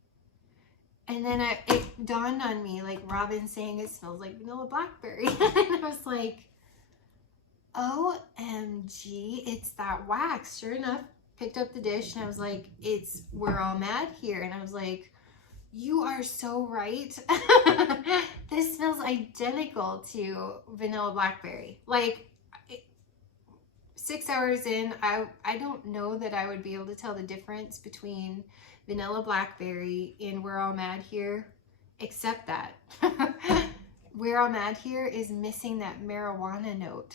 And then it dawned on me, like Robin saying it smells like vanilla blackberry. And I was like, OMG, it's that wax. Sure enough, picked up the dish and I was like, it's We're All Mad Here. And I was like, you are so right. This smells identical to vanilla blackberry. Like, 6 hours in, I don't know that I would be able to tell the difference between vanilla blackberry and We're All Mad Here, except that We're All Mad Here is missing that marijuana note.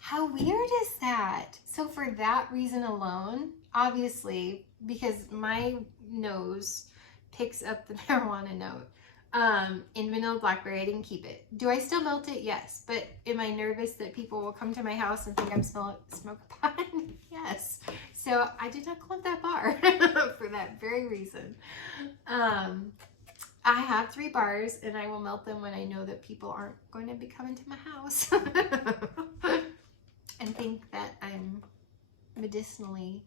How weird is that? So for that reason alone, obviously, because my nose picks up the marijuana note, in vanilla blackberry, I didn't keep it. Do I still melt it? Yes. But am I nervous that people will come to my house and think I'm smoke pot? Yes. So I did not clump that bar for that very reason. I have 3 bars, and I will melt them when I know that people aren't going to be coming to my house and think that I'm medicinally.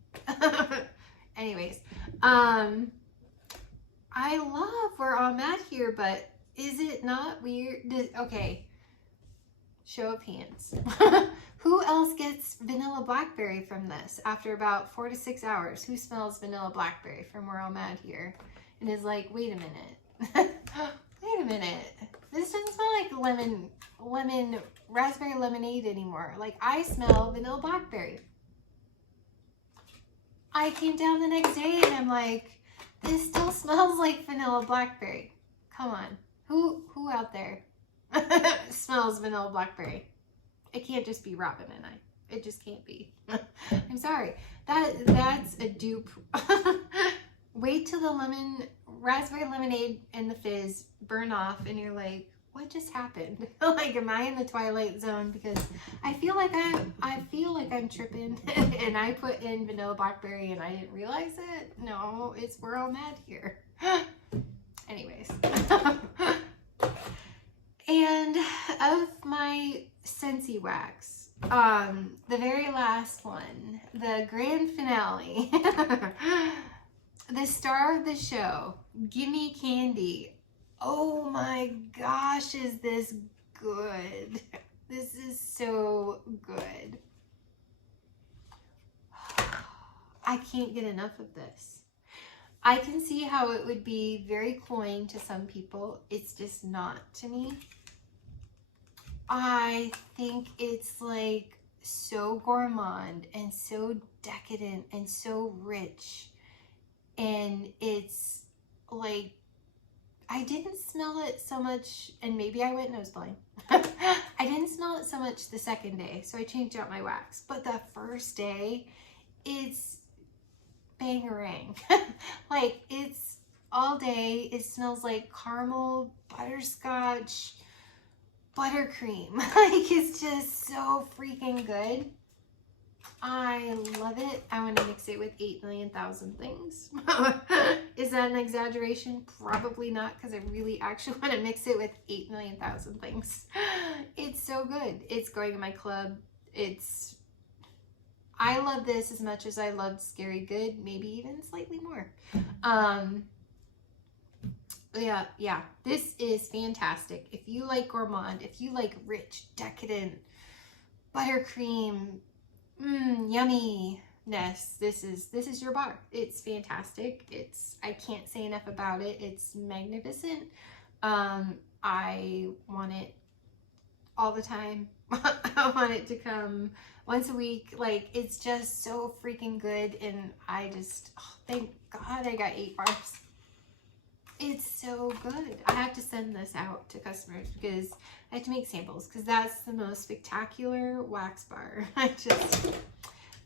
Anyways, I love We're All Mad Here, but is it not weird? Okay, show of hands. Who else gets vanilla blackberry from this after about 4 to 6 hours? Who smells vanilla blackberry from We're All Mad Here and is like, wait a minute, wait a minute, this doesn't smell like lemon raspberry lemonade anymore. Like, I smell vanilla blackberry. I came down the next day and I'm like, this still smells like vanilla blackberry. Come on. Who out there smells vanilla blackberry? It can't just be Robin and I. It just can't be. I'm sorry. That's a dupe. Wait till the raspberry lemonade and the fizz burn off and you're like, what just happened? Like, am I in the Twilight Zone? Because I feel like I'm tripping and I put in vanilla blackberry and I didn't realize it. No, We're All Mad Here. Anyways. And of my Scentsy wax, the very last one, the grand finale, the star of the show, Gimme Candy. Oh my gosh, is this good? This is so good. I can't get enough of this. I can see how it would be very cloying to some people. It's just not to me. I think it's like so gourmand and so decadent and so rich. And it's like, I didn't smell it so much, and maybe I went nose blind. I didn't smell it so much the second day, so I changed out my wax. But the first day, it's bangarang. Like, it's all day. It smells like caramel, butterscotch, buttercream. Like, it's just so freaking good. I love it. I want to mix it with 8,000,000 things. Is that an exaggeration? Probably not, because I really actually want to mix it with 8,000,000 things. It's so good. It's going in my club. I love this as much as I loved Scary Good, maybe even slightly more. Yeah, this is fantastic. If you like gourmand, if you like rich, decadent, buttercream, yumminess, this is your bar. It's fantastic. I can't say enough about it. It's magnificent. I want it all the time. I want it to come once a week. Like, it's just so freaking good. And I just, oh, thank God I got 8 bars. It's so good. I have to send this out to customers because I have to make samples, because that's the most spectacular wax bar.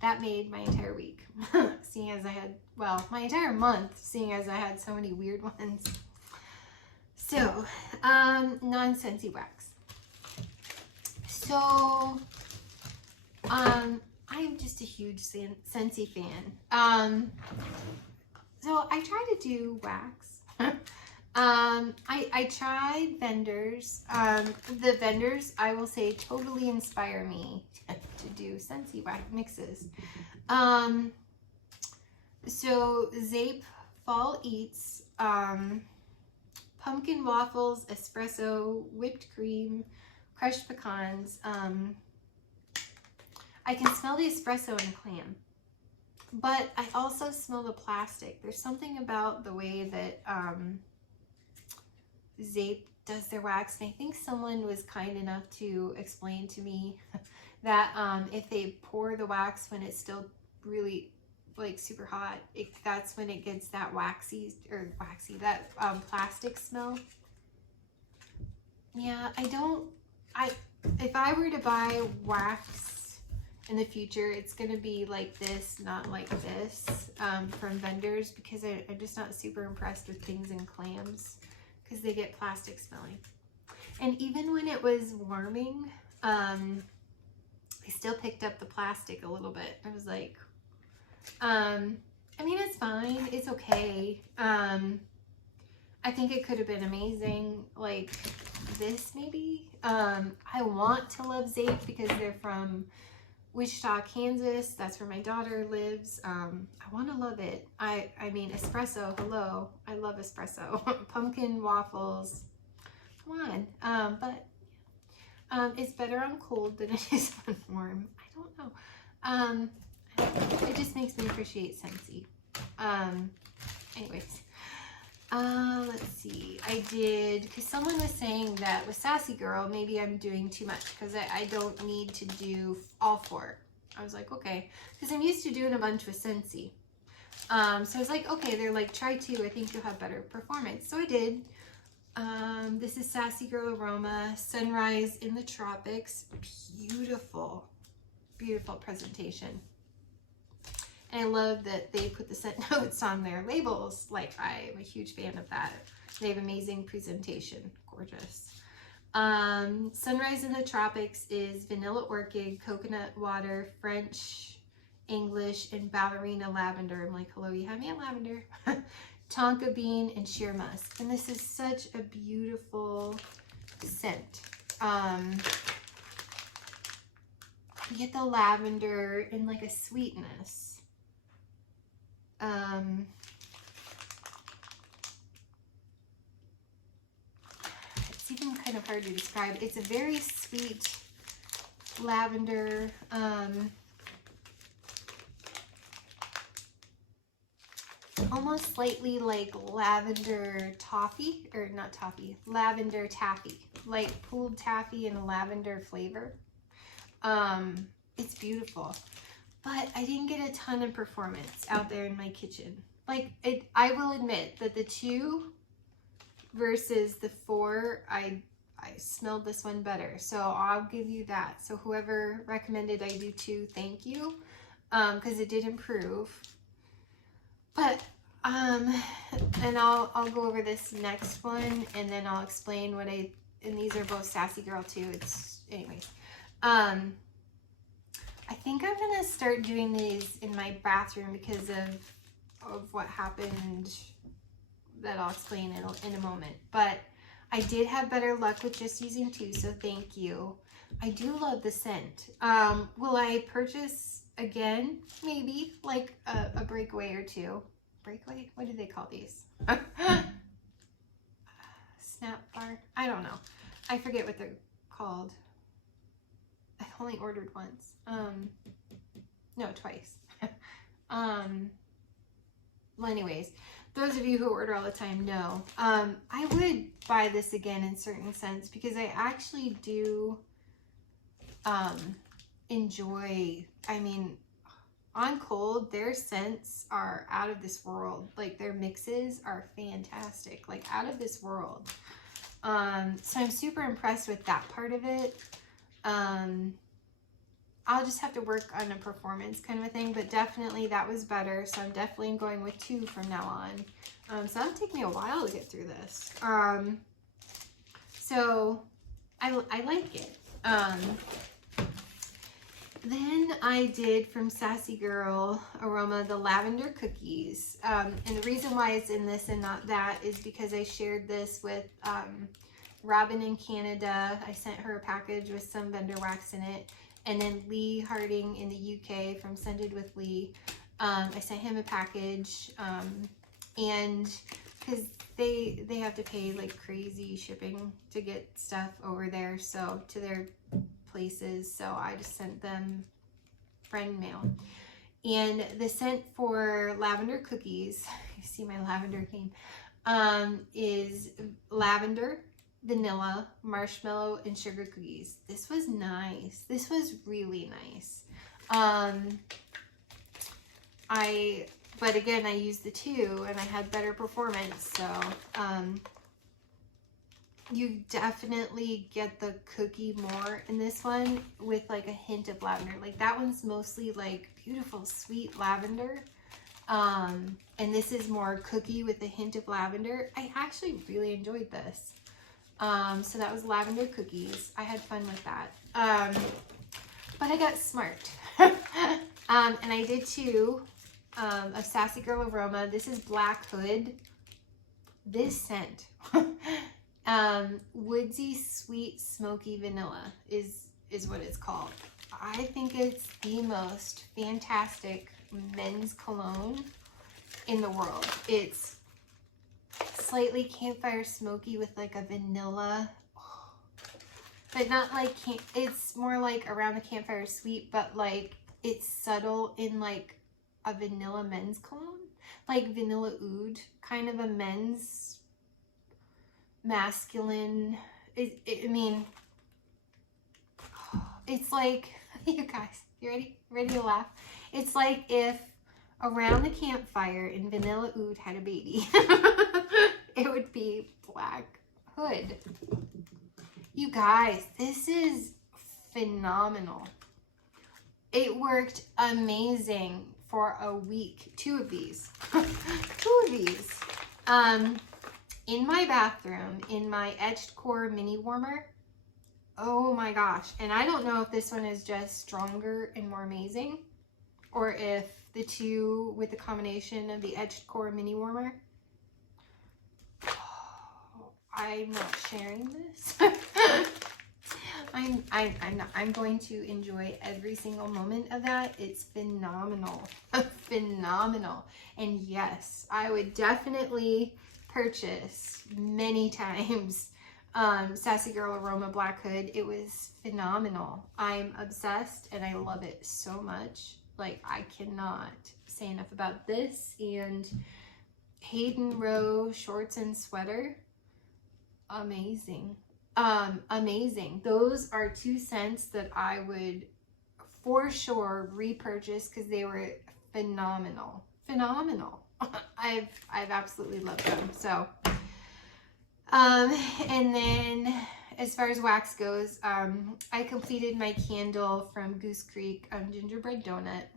That made my entire week, seeing as I had, well, my entire month, seeing as I had so many weird ones. So, non-scentsy wax. So, I'm just a huge scentsy fan. So I try to do wax. I tried vendors. The vendors, I will say, totally inspire me to do scentsy wax mixes. So Zape Fall Eats, pumpkin waffles, espresso, whipped cream, crushed pecans. I can smell the espresso in the clam, but I also smell the plastic. There's something about the way that Zape does their wax, and I think someone was kind enough to explain to me that if they pour the wax when it's still really like super hot, that's when it gets that that plastic smell. Yeah, if I were to buy wax in the future, it's gonna be like this, not like this, from vendors, because I'm just not super impressed with things in clams, because they get plastic smelling. And even when it was warming, I still picked up the plastic a little bit. I was like, I mean, it's fine, it's okay. I think it could have been amazing, like this maybe. I want to love Zape because they're from Wichita, Kansas. That's where my daughter lives. I want to love it. I mean, espresso, hello. I love espresso. Pumpkin waffles, come on. But it's better on cold than it is on warm. I don't know. It just makes me appreciate Scentsy. Anyways. Let's see. I did, because someone was saying that with Sassy Girl, maybe I'm doing too much because I don't need to do all 4. I was like, okay, because I'm used to doing a bunch with Scentsy. So I was like, okay, they're like, try 2. I think you'll have better performance. So I did. This is Sassy Girl Aroma, Sunrise in the Tropics. Beautiful, beautiful presentation. And I love that they put the scent notes on their labels. Like, I'm a huge fan of that. They have amazing presentation. Gorgeous. Sunrise in the Tropics is vanilla orchid, coconut water, French, English, and ballerina lavender. I'm like, hello, you have me at lavender. Tonka bean and sheer musk. And this is such a beautiful scent. You get the lavender and like a sweetness. It's even kind of hard to describe. It's a very sweet lavender, almost slightly like lavender toffee, or not toffee, lavender taffy, like pulled taffy and a lavender flavor. It's beautiful. But I didn't get a ton of performance out there in my kitchen. Like, I will admit that the 2 versus the 4, I smelled this one better. So I'll give you that. So whoever recommended I do 2, thank you. Because it did improve. But, and I'll go over this next one, and then I'll explain what and these are both Sassy Girl too. Anyways. I think I'm gonna start doing these in my bathroom because of what happened that I'll explain in a moment. But I did have better luck with just using 2, so thank you. I do love the scent. Will I purchase again? Maybe, like a breakaway or 2. Breakaway? What do they call these? Snap bar? I don't know. I forget what they're called. I only ordered once. No, twice. Well, anyways, those of you who order all the time know. I would buy this again in certain scents because I actually do enjoy. I mean, on cold, their scents are out of this world. Like their mixes are fantastic, like out of this world. So I'm super impressed with that part of it. I'll just have to work on a performance kind of a thing, but definitely that was better. So I'm definitely going with 2 from now on. So that'll take me a while to get through this. So I like it. Then I did from Sassy Girl Aroma the lavender cookies. And the reason why it's in this and not that is because I shared this with Robin in Canada. I sent her a package with some vendor wax in it. And then Lee Harding in the UK from Scented with Lee. I sent him a package. And because they have to pay like crazy shipping to get stuff over there. So to their places, so I just sent them friend mail. And the scent for lavender cookies, you see my lavender theme, is lavender, vanilla, marshmallow, and sugar cookies. This was nice. This was really nice. But again, I used the 2 and I had better performance, so you definitely get the cookie more in this one with like a hint of lavender. Like that one's mostly like beautiful sweet lavender, and this is more cookie with a hint of lavender. I actually really enjoyed this. So that was lavender cookies. I had fun with that. But I got smart. And I did 2 of Sassy Girl Aroma. This is Black Hood. This scent woodsy sweet smoky vanilla is what it's called. I think it's the most fantastic men's cologne in the world. It's slightly campfire smoky with like a vanilla, but not like it's more like around the campfire sweet, but like it's subtle in like a vanilla men's cologne, like vanilla oud, kind of a men's masculine. I mean, it's like, you guys, you ready to laugh? It's like if around the campfire and Vanilla Oud had a baby. It would be Black Hood. You guys, this is phenomenal. It worked amazing for a week. 2 of these. 2 of these. In my bathroom, in my Etched Core mini warmer. Oh my gosh. And I don't know if this one is just stronger and more amazing, or if the 2 with the combination of the Etched Core mini warmer. Oh, I'm not sharing this. I'm going to enjoy every single moment of that. It's phenomenal. Phenomenal. And yes, I would definitely purchase many times Sassy Girl Aroma Black Hood. It was phenomenal. I'm obsessed and I love it so much. Like, I cannot say enough about this. And Hayden Row Shorts and Sweater, amazing. Amazing. Those are 2 scents that I would for sure repurchase because they were phenomenal. Phenomenal. I've absolutely loved them. So and then as far as wax goes, I completed my candle from Goose Creek gingerbread donut.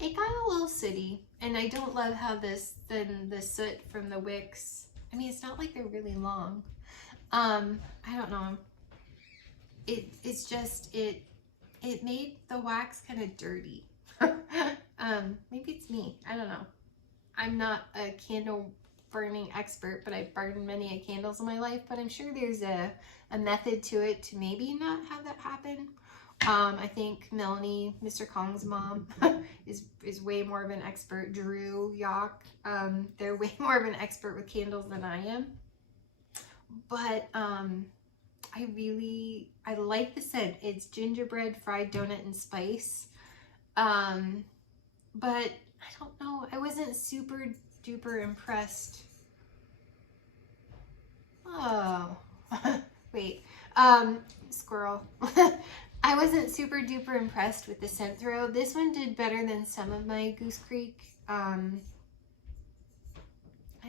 It got a little sooty, and I don't love how the soot from the wicks, I mean, it's not like they're really long. I don't know. It's just, it made the wax kind of dirty. Maybe it's me. I don't know. I'm not a candle burning expert, but I've burned many candles in my life, but I'm sure there's a method to it to maybe not have that happen. I think Melanie, Mr. Kong's mom, is way more of an expert. Drew, Yock, they're way more of an expert with candles than I am. But I like the scent. It's gingerbread, fried donut, and spice. But I don't know. I wasn't super duper impressed. Oh, wait. Squirrel. I wasn't super duper impressed with the scent throw. This one did better than some of my Goose Creek. I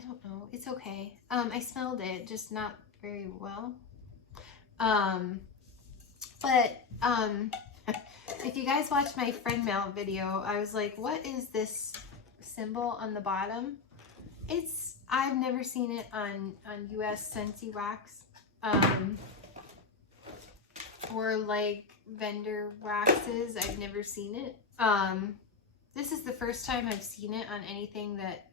don't know. It's okay. I smelled it, just not very well. If you guys watched my friend mail video, I was like, what is this symbol on the bottom? I've never seen it on US Scentsy wax. Or like vendor waxes. I've never seen it. This is the first time I've seen it on anything that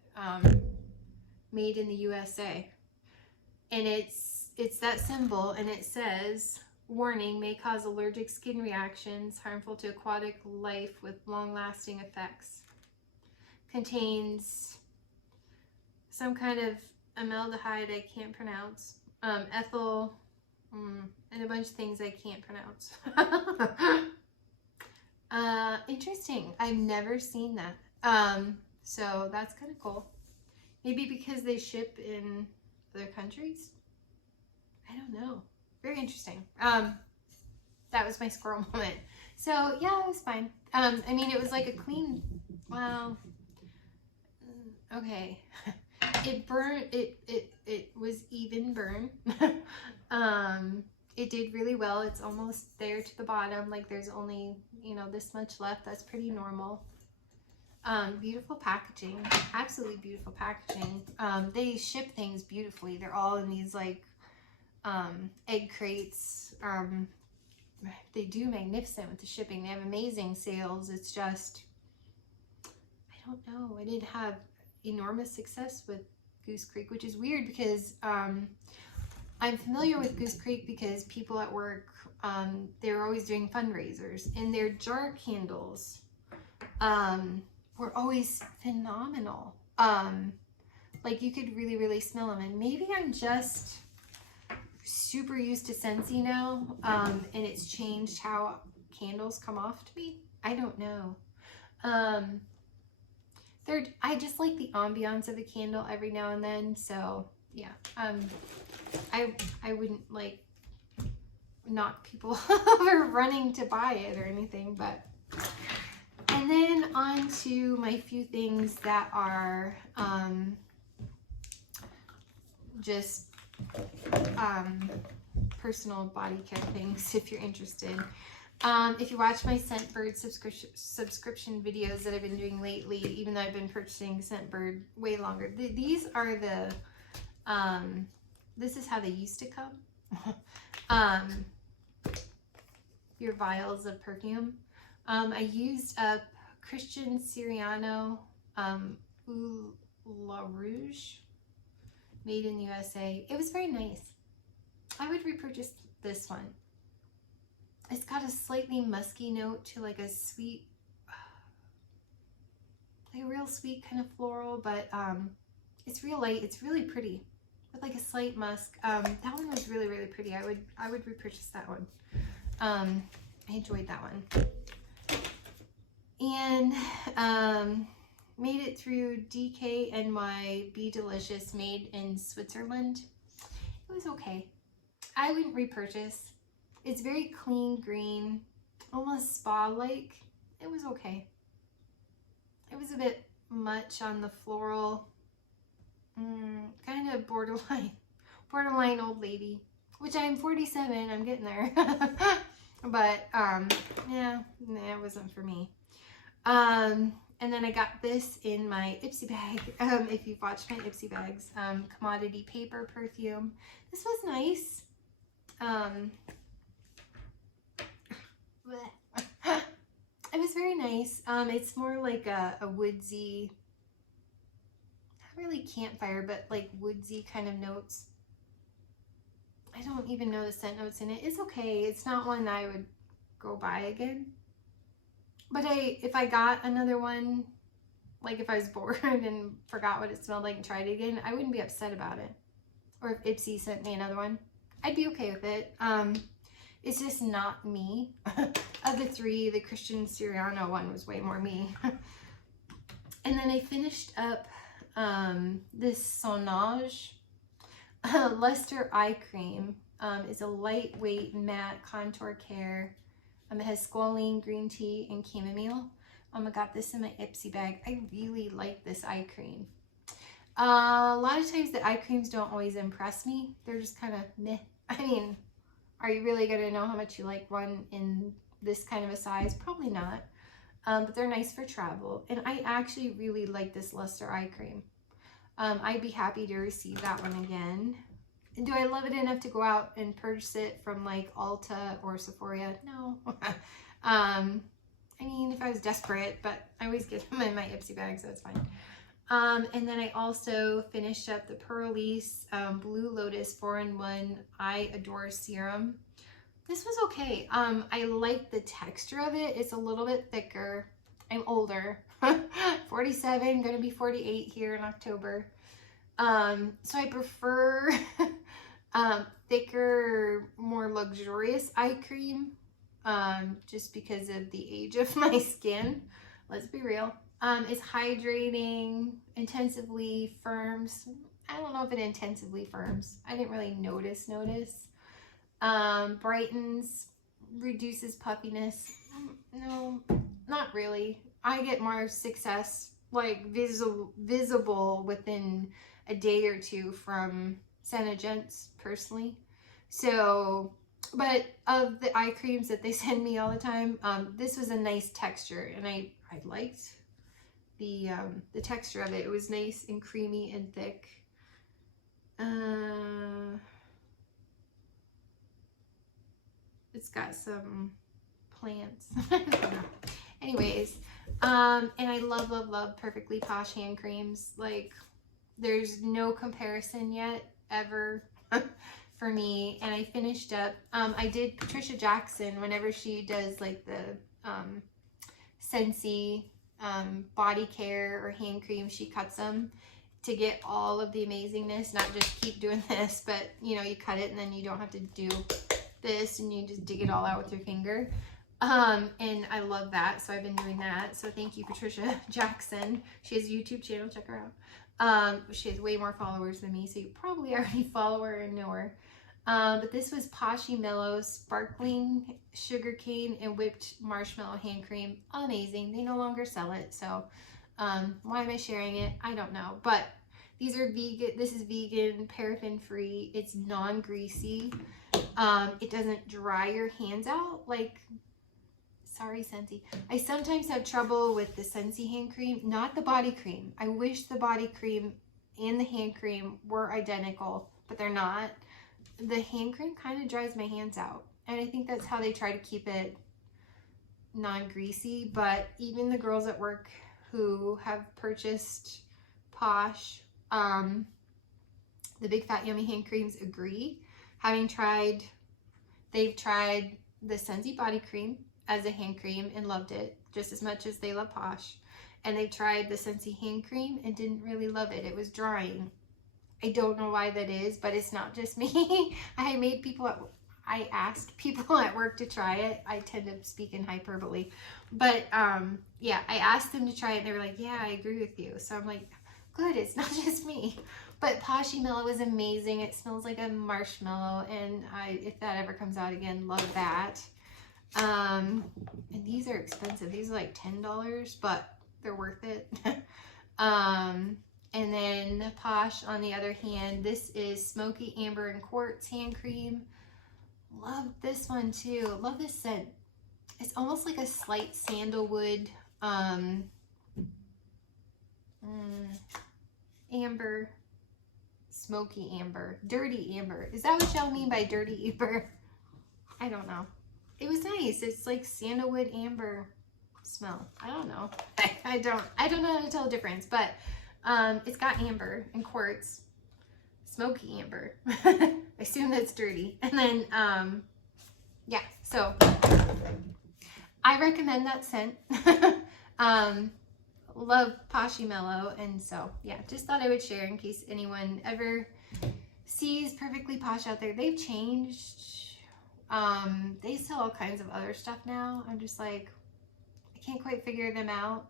made in the USA. And it's that symbol, and it says, warning, may cause allergic skin reactions, harmful to aquatic life with long-lasting effects. Contains some kind of amaldehyde I can't pronounce, ethyl, and a bunch of things I can't pronounce. Interesting. I've never seen that. So that's kind of cool. Maybe because they ship in other countries? I don't know. Very interesting. That was my squirrel moment. So yeah, it was fine. I mean, it was like a clean, well, okay. It burned, it was even burn. It did really well. It's almost there to the bottom. Like there's only, you know, this much left. That's pretty normal. Beautiful packaging, absolutely beautiful packaging. They ship things beautifully. They're all in these like egg crates. They do magnificent with the shipping. They have amazing sales. It's just, I don't know. I didn't have enormous success with Goose Creek, which is weird because I'm familiar with Goose Creek because people at work, they were always doing fundraisers, and their jar candles were always phenomenal. Like you could really, really smell them. And maybe I'm just super used to Scentsy now, and it's changed how candles come off to me. I don't know. I just like the ambiance of a candle every now and then. So yeah, I wouldn't like knock people over running to buy it or anything, but. And then on to my few things that are just personal body care things, if you're interested. If you watch my Scentbird subscription videos that I've been doing lately, even though I've been purchasing Scentbird way longer, these are the, this is how they used to come. Your vials of perfume. I used a Christian Siriano La Rouge, made in the USA. It was very nice. I would repurchase this one. It's got a slightly musky note to like a sweet, like a real sweet kind of floral, but it's real light. It's really pretty with like a slight musk. That one was really, really pretty. I would repurchase that one. I enjoyed that one. And made it through DKNY Be Delicious, made in Switzerland. It was okay. I wouldn't repurchase. It's very clean green, almost spa-like. It was okay. It was a bit much on the floral, kind of borderline old lady, which I'm 47, I'm getting there. But yeah, it wasn't for me. And then I got this in my Ipsy bag. If you've watched my Ipsy bags, commodity paper perfume. This was nice. It was very nice. It's more like a woodsy, not really campfire, but like woodsy kind of notes. I don't even know the scent notes in it. It's okay. It's not one I would go buy again. But if I got another one, like if I was bored and forgot what it smelled like and tried it again, I wouldn't be upset about it. Or if Ipsy sent me another one, I'd be okay with it. It's just not me. Of the three, the Christian Siriano one was way more me. And then I finished up this Sonage Luster Eye Cream. It's a lightweight matte contour care It has squalene, green tea, and chamomile. I got this in my Ipsy bag. I really like this eye cream. A lot of times the eye creams don't always impress me. They're just kind of meh. I mean, are you really going to know how much you like one in this kind of a size? Probably not. But they're nice for travel. And I actually really like this luster eye cream. I'd be happy to receive that one again. And do I love it enough to go out and purchase it from like Ulta or Sephora? No. I mean, if I was desperate, but I always get them in my Ipsy bag, so it's fine. And then I also finished up the Purlisse Blue Lotus 4-in-1 I Adore Serum. This was okay. I like the texture of it. It's a little bit thicker. I'm older. 47, gonna be 48 here in October. So I prefer thicker, more luxurious eye cream, just because of the age of my skin. Let's be real. It's hydrating, intensively firms. I don't know if it intensively firms. I didn't really notice. Brightens, reduces puffiness. No, not really. I get more success, like visible within a day or two from Scentsationalzen personally. So, but of the eye creams that they send me all the time, this was a nice texture, and I liked the texture of it. It was nice and creamy and thick. It's got some plants. I don't know. Anyways, and I love Perfectly Posh hand creams. Like, there's no comparison yet, ever, for me. And I finished up, I did Patricia Jackson whenever she does like the Scentsy body care or hand cream. She cuts them to get all of the amazingness, not just keep doing this, but you know, you cut it and then you don't have to do this and you just dig it all out with your finger. And I love that, so I've been doing that. So thank you, Patricia Jackson. She has a YouTube channel, check her out. She has way more followers than me, so you probably already follow her and know her. But this was Poshy Mellow Sparkling Sugarcane and Whipped Marshmallow Hand Cream. Amazing. They no longer sell it, so why am I sharing it? I don't know. But these are vegan. This is vegan, paraffin free. It's non-greasy. It doesn't dry your hands out. Like, sorry, Scentsy. I sometimes have trouble with the Scentsy hand cream, not the body cream. I wish the body cream and the hand cream were identical, but they're not. The hand cream kind of dries my hands out, and I think that's how they try to keep it non-greasy. But even the girls at work who have purchased Posh, the Big Fat Yummy hand creams agree. Having tried, they've tried the Scentsy body cream as a hand cream and loved it just as much as they love Posh. And they've tried the Scentsy hand cream and didn't really love it. It was drying. I don't know why that is, but it's not just me. I asked people at work to try it. I tend to speak in hyperbole. But yeah, I asked them to try it and they were like, yeah, I agree with you. So I'm like, good, it's not just me. But Poshy Mellow is amazing. It smells like a marshmallow, and if that ever comes out again, love that. And these are expensive. These are like $10, but they're worth it. And then Posh, on the other hand, this is Smoky Amber and Quartz hand cream. Love this one too. Love this scent. It's almost like a slight sandalwood, amber, smoky amber, dirty amber. Is that what y'all mean by dirty amber? I don't know. It was nice. It's like sandalwood amber smell. I don't know. I don't know how to tell the difference, but it's got amber and quartz, smoky amber. I assume that's dirty. And then yeah, so I recommend that scent. Love Poshy Mellow, and so yeah, just thought I would share in case anyone ever sees Perfectly Posh out there. They've changed. They sell all kinds of other stuff now. I'm just like, I can't quite figure them out.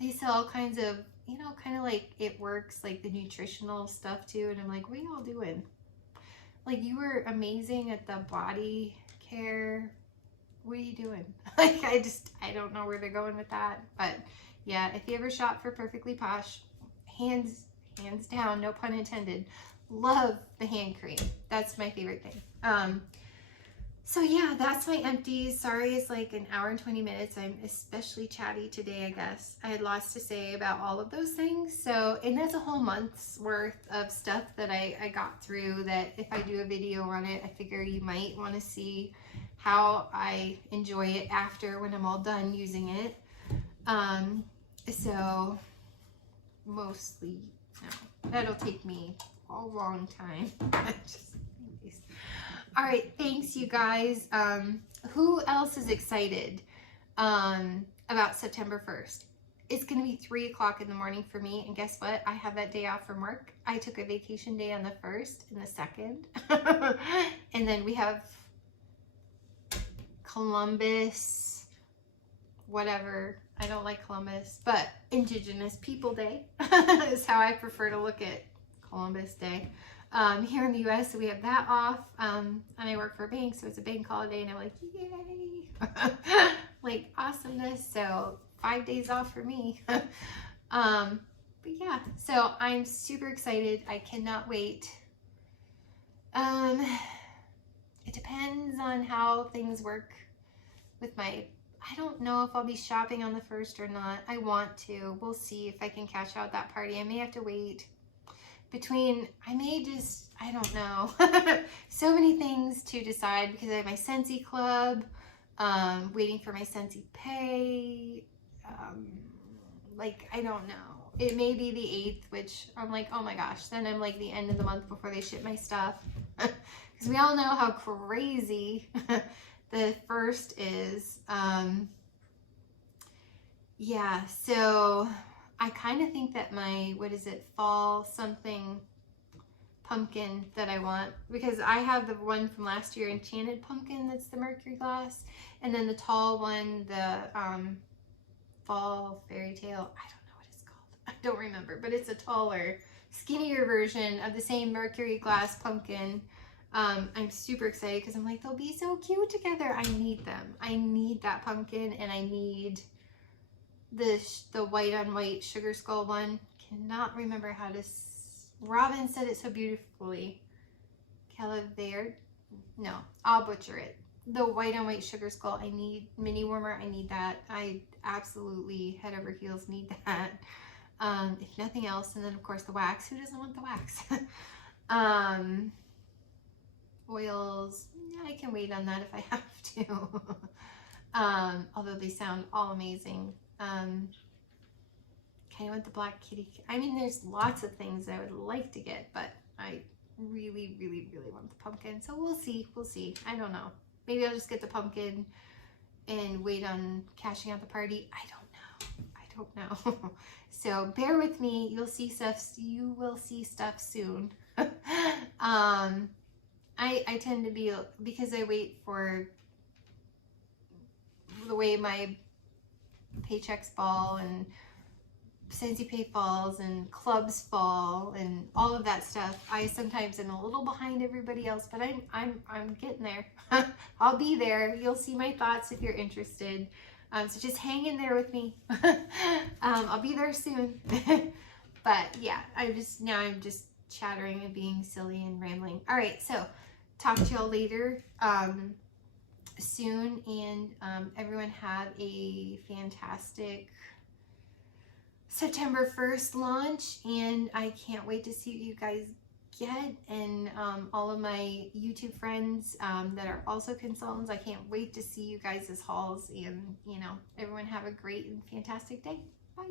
They sell all kinds of, you know, kind of like It Works, like the nutritional stuff too, and I'm like, what are y'all doing? Like, you were amazing at the body care doing? Like, I don't know where they're going with that. But yeah, if you ever shop for Perfectly Posh, hands down, no pun intended, love the hand cream. That's my favorite thing. So yeah, that's my empties. Sorry, it's like an hour and 20 minutes. I'm especially chatty today, I guess. I had lots to say about all of those things. So, and that's a whole month's worth of stuff that I got through, that if I do a video on it, I figure you might want to see how I enjoy it after, when I'm all done using it. So mostly, no, that'll take me a long time. All right, thanks you guys. Who else is excited about September 1st? It's gonna be 3 o'clock in the morning for me, and guess what? I have that day off from work. I took a vacation day on the 1st and the 2nd. And then we have Columbus, whatever. I don't like Columbus, but Indigenous People Day is how I prefer to look at Columbus Day. Here in the US, so we have that off, and I work for a bank, so it's a bank holiday, and I'm like, yay, like awesomeness. So 5 days off for me. But yeah, so I'm super excited. I cannot wait. It depends on how things work with my, I don't know if I'll be shopping on the 1st or not. I want to. We'll see if I can cash out that party. I may have to wait. I may just, I don't know. So many things to decide, because I have my Scentsy club, waiting for my Scentsy pay. Like, I don't know. It may be the 8th, which I'm like, oh my gosh, then I'm like the end of the month before they ship my stuff. Because we all know how crazy the 1st is. Yeah, so I kind of think that my, what is it, fall something pumpkin that I want, because I have the one from last year, Enchanted Pumpkin, that's the mercury glass, and then the tall one, the fall fairy tale, I don't know what it's called, I don't remember, but it's a taller, skinnier version of the same mercury glass pumpkin. I'm super excited because I'm like, they'll be so cute together. I need them. I need that pumpkin, and I need the white on white sugar skull one. Cannot remember how to, Robin said it so beautifully. Calaverde? No, I'll butcher it. The white on white sugar skull. I need mini warmer. I need that. I absolutely head over heels need that. If nothing else. And then of course the wax. Who doesn't want the wax? Oils. Yeah, I can wait on that if I have to. Although they sound all amazing. Kind of want the black kitty. I mean, there's lots of things I would like to get, but I really, really, really want the pumpkin. So we'll see. We'll see. I don't know. Maybe I'll just get the pumpkin and wait on cashing out the party. I don't know. So bear with me. You'll see stuff. You will see stuff soon. I tend to be, because I wait for the way my paychecks fall and Scentsy pay falls and clubs fall and all of that stuff. I sometimes am a little behind everybody else, but I'm getting there. I'll be there. You'll see my thoughts if you're interested. So just hang in there with me. I'll be there soon. But yeah, I'm just chattering and being silly and rambling. All right, so talk to y'all later soon, and everyone have a fantastic September 1st launch, and I can't wait to see what you guys get, and all of my YouTube friends that are also consultants. I can't wait to see you guys' hauls, and everyone have a great and fantastic day. Bye.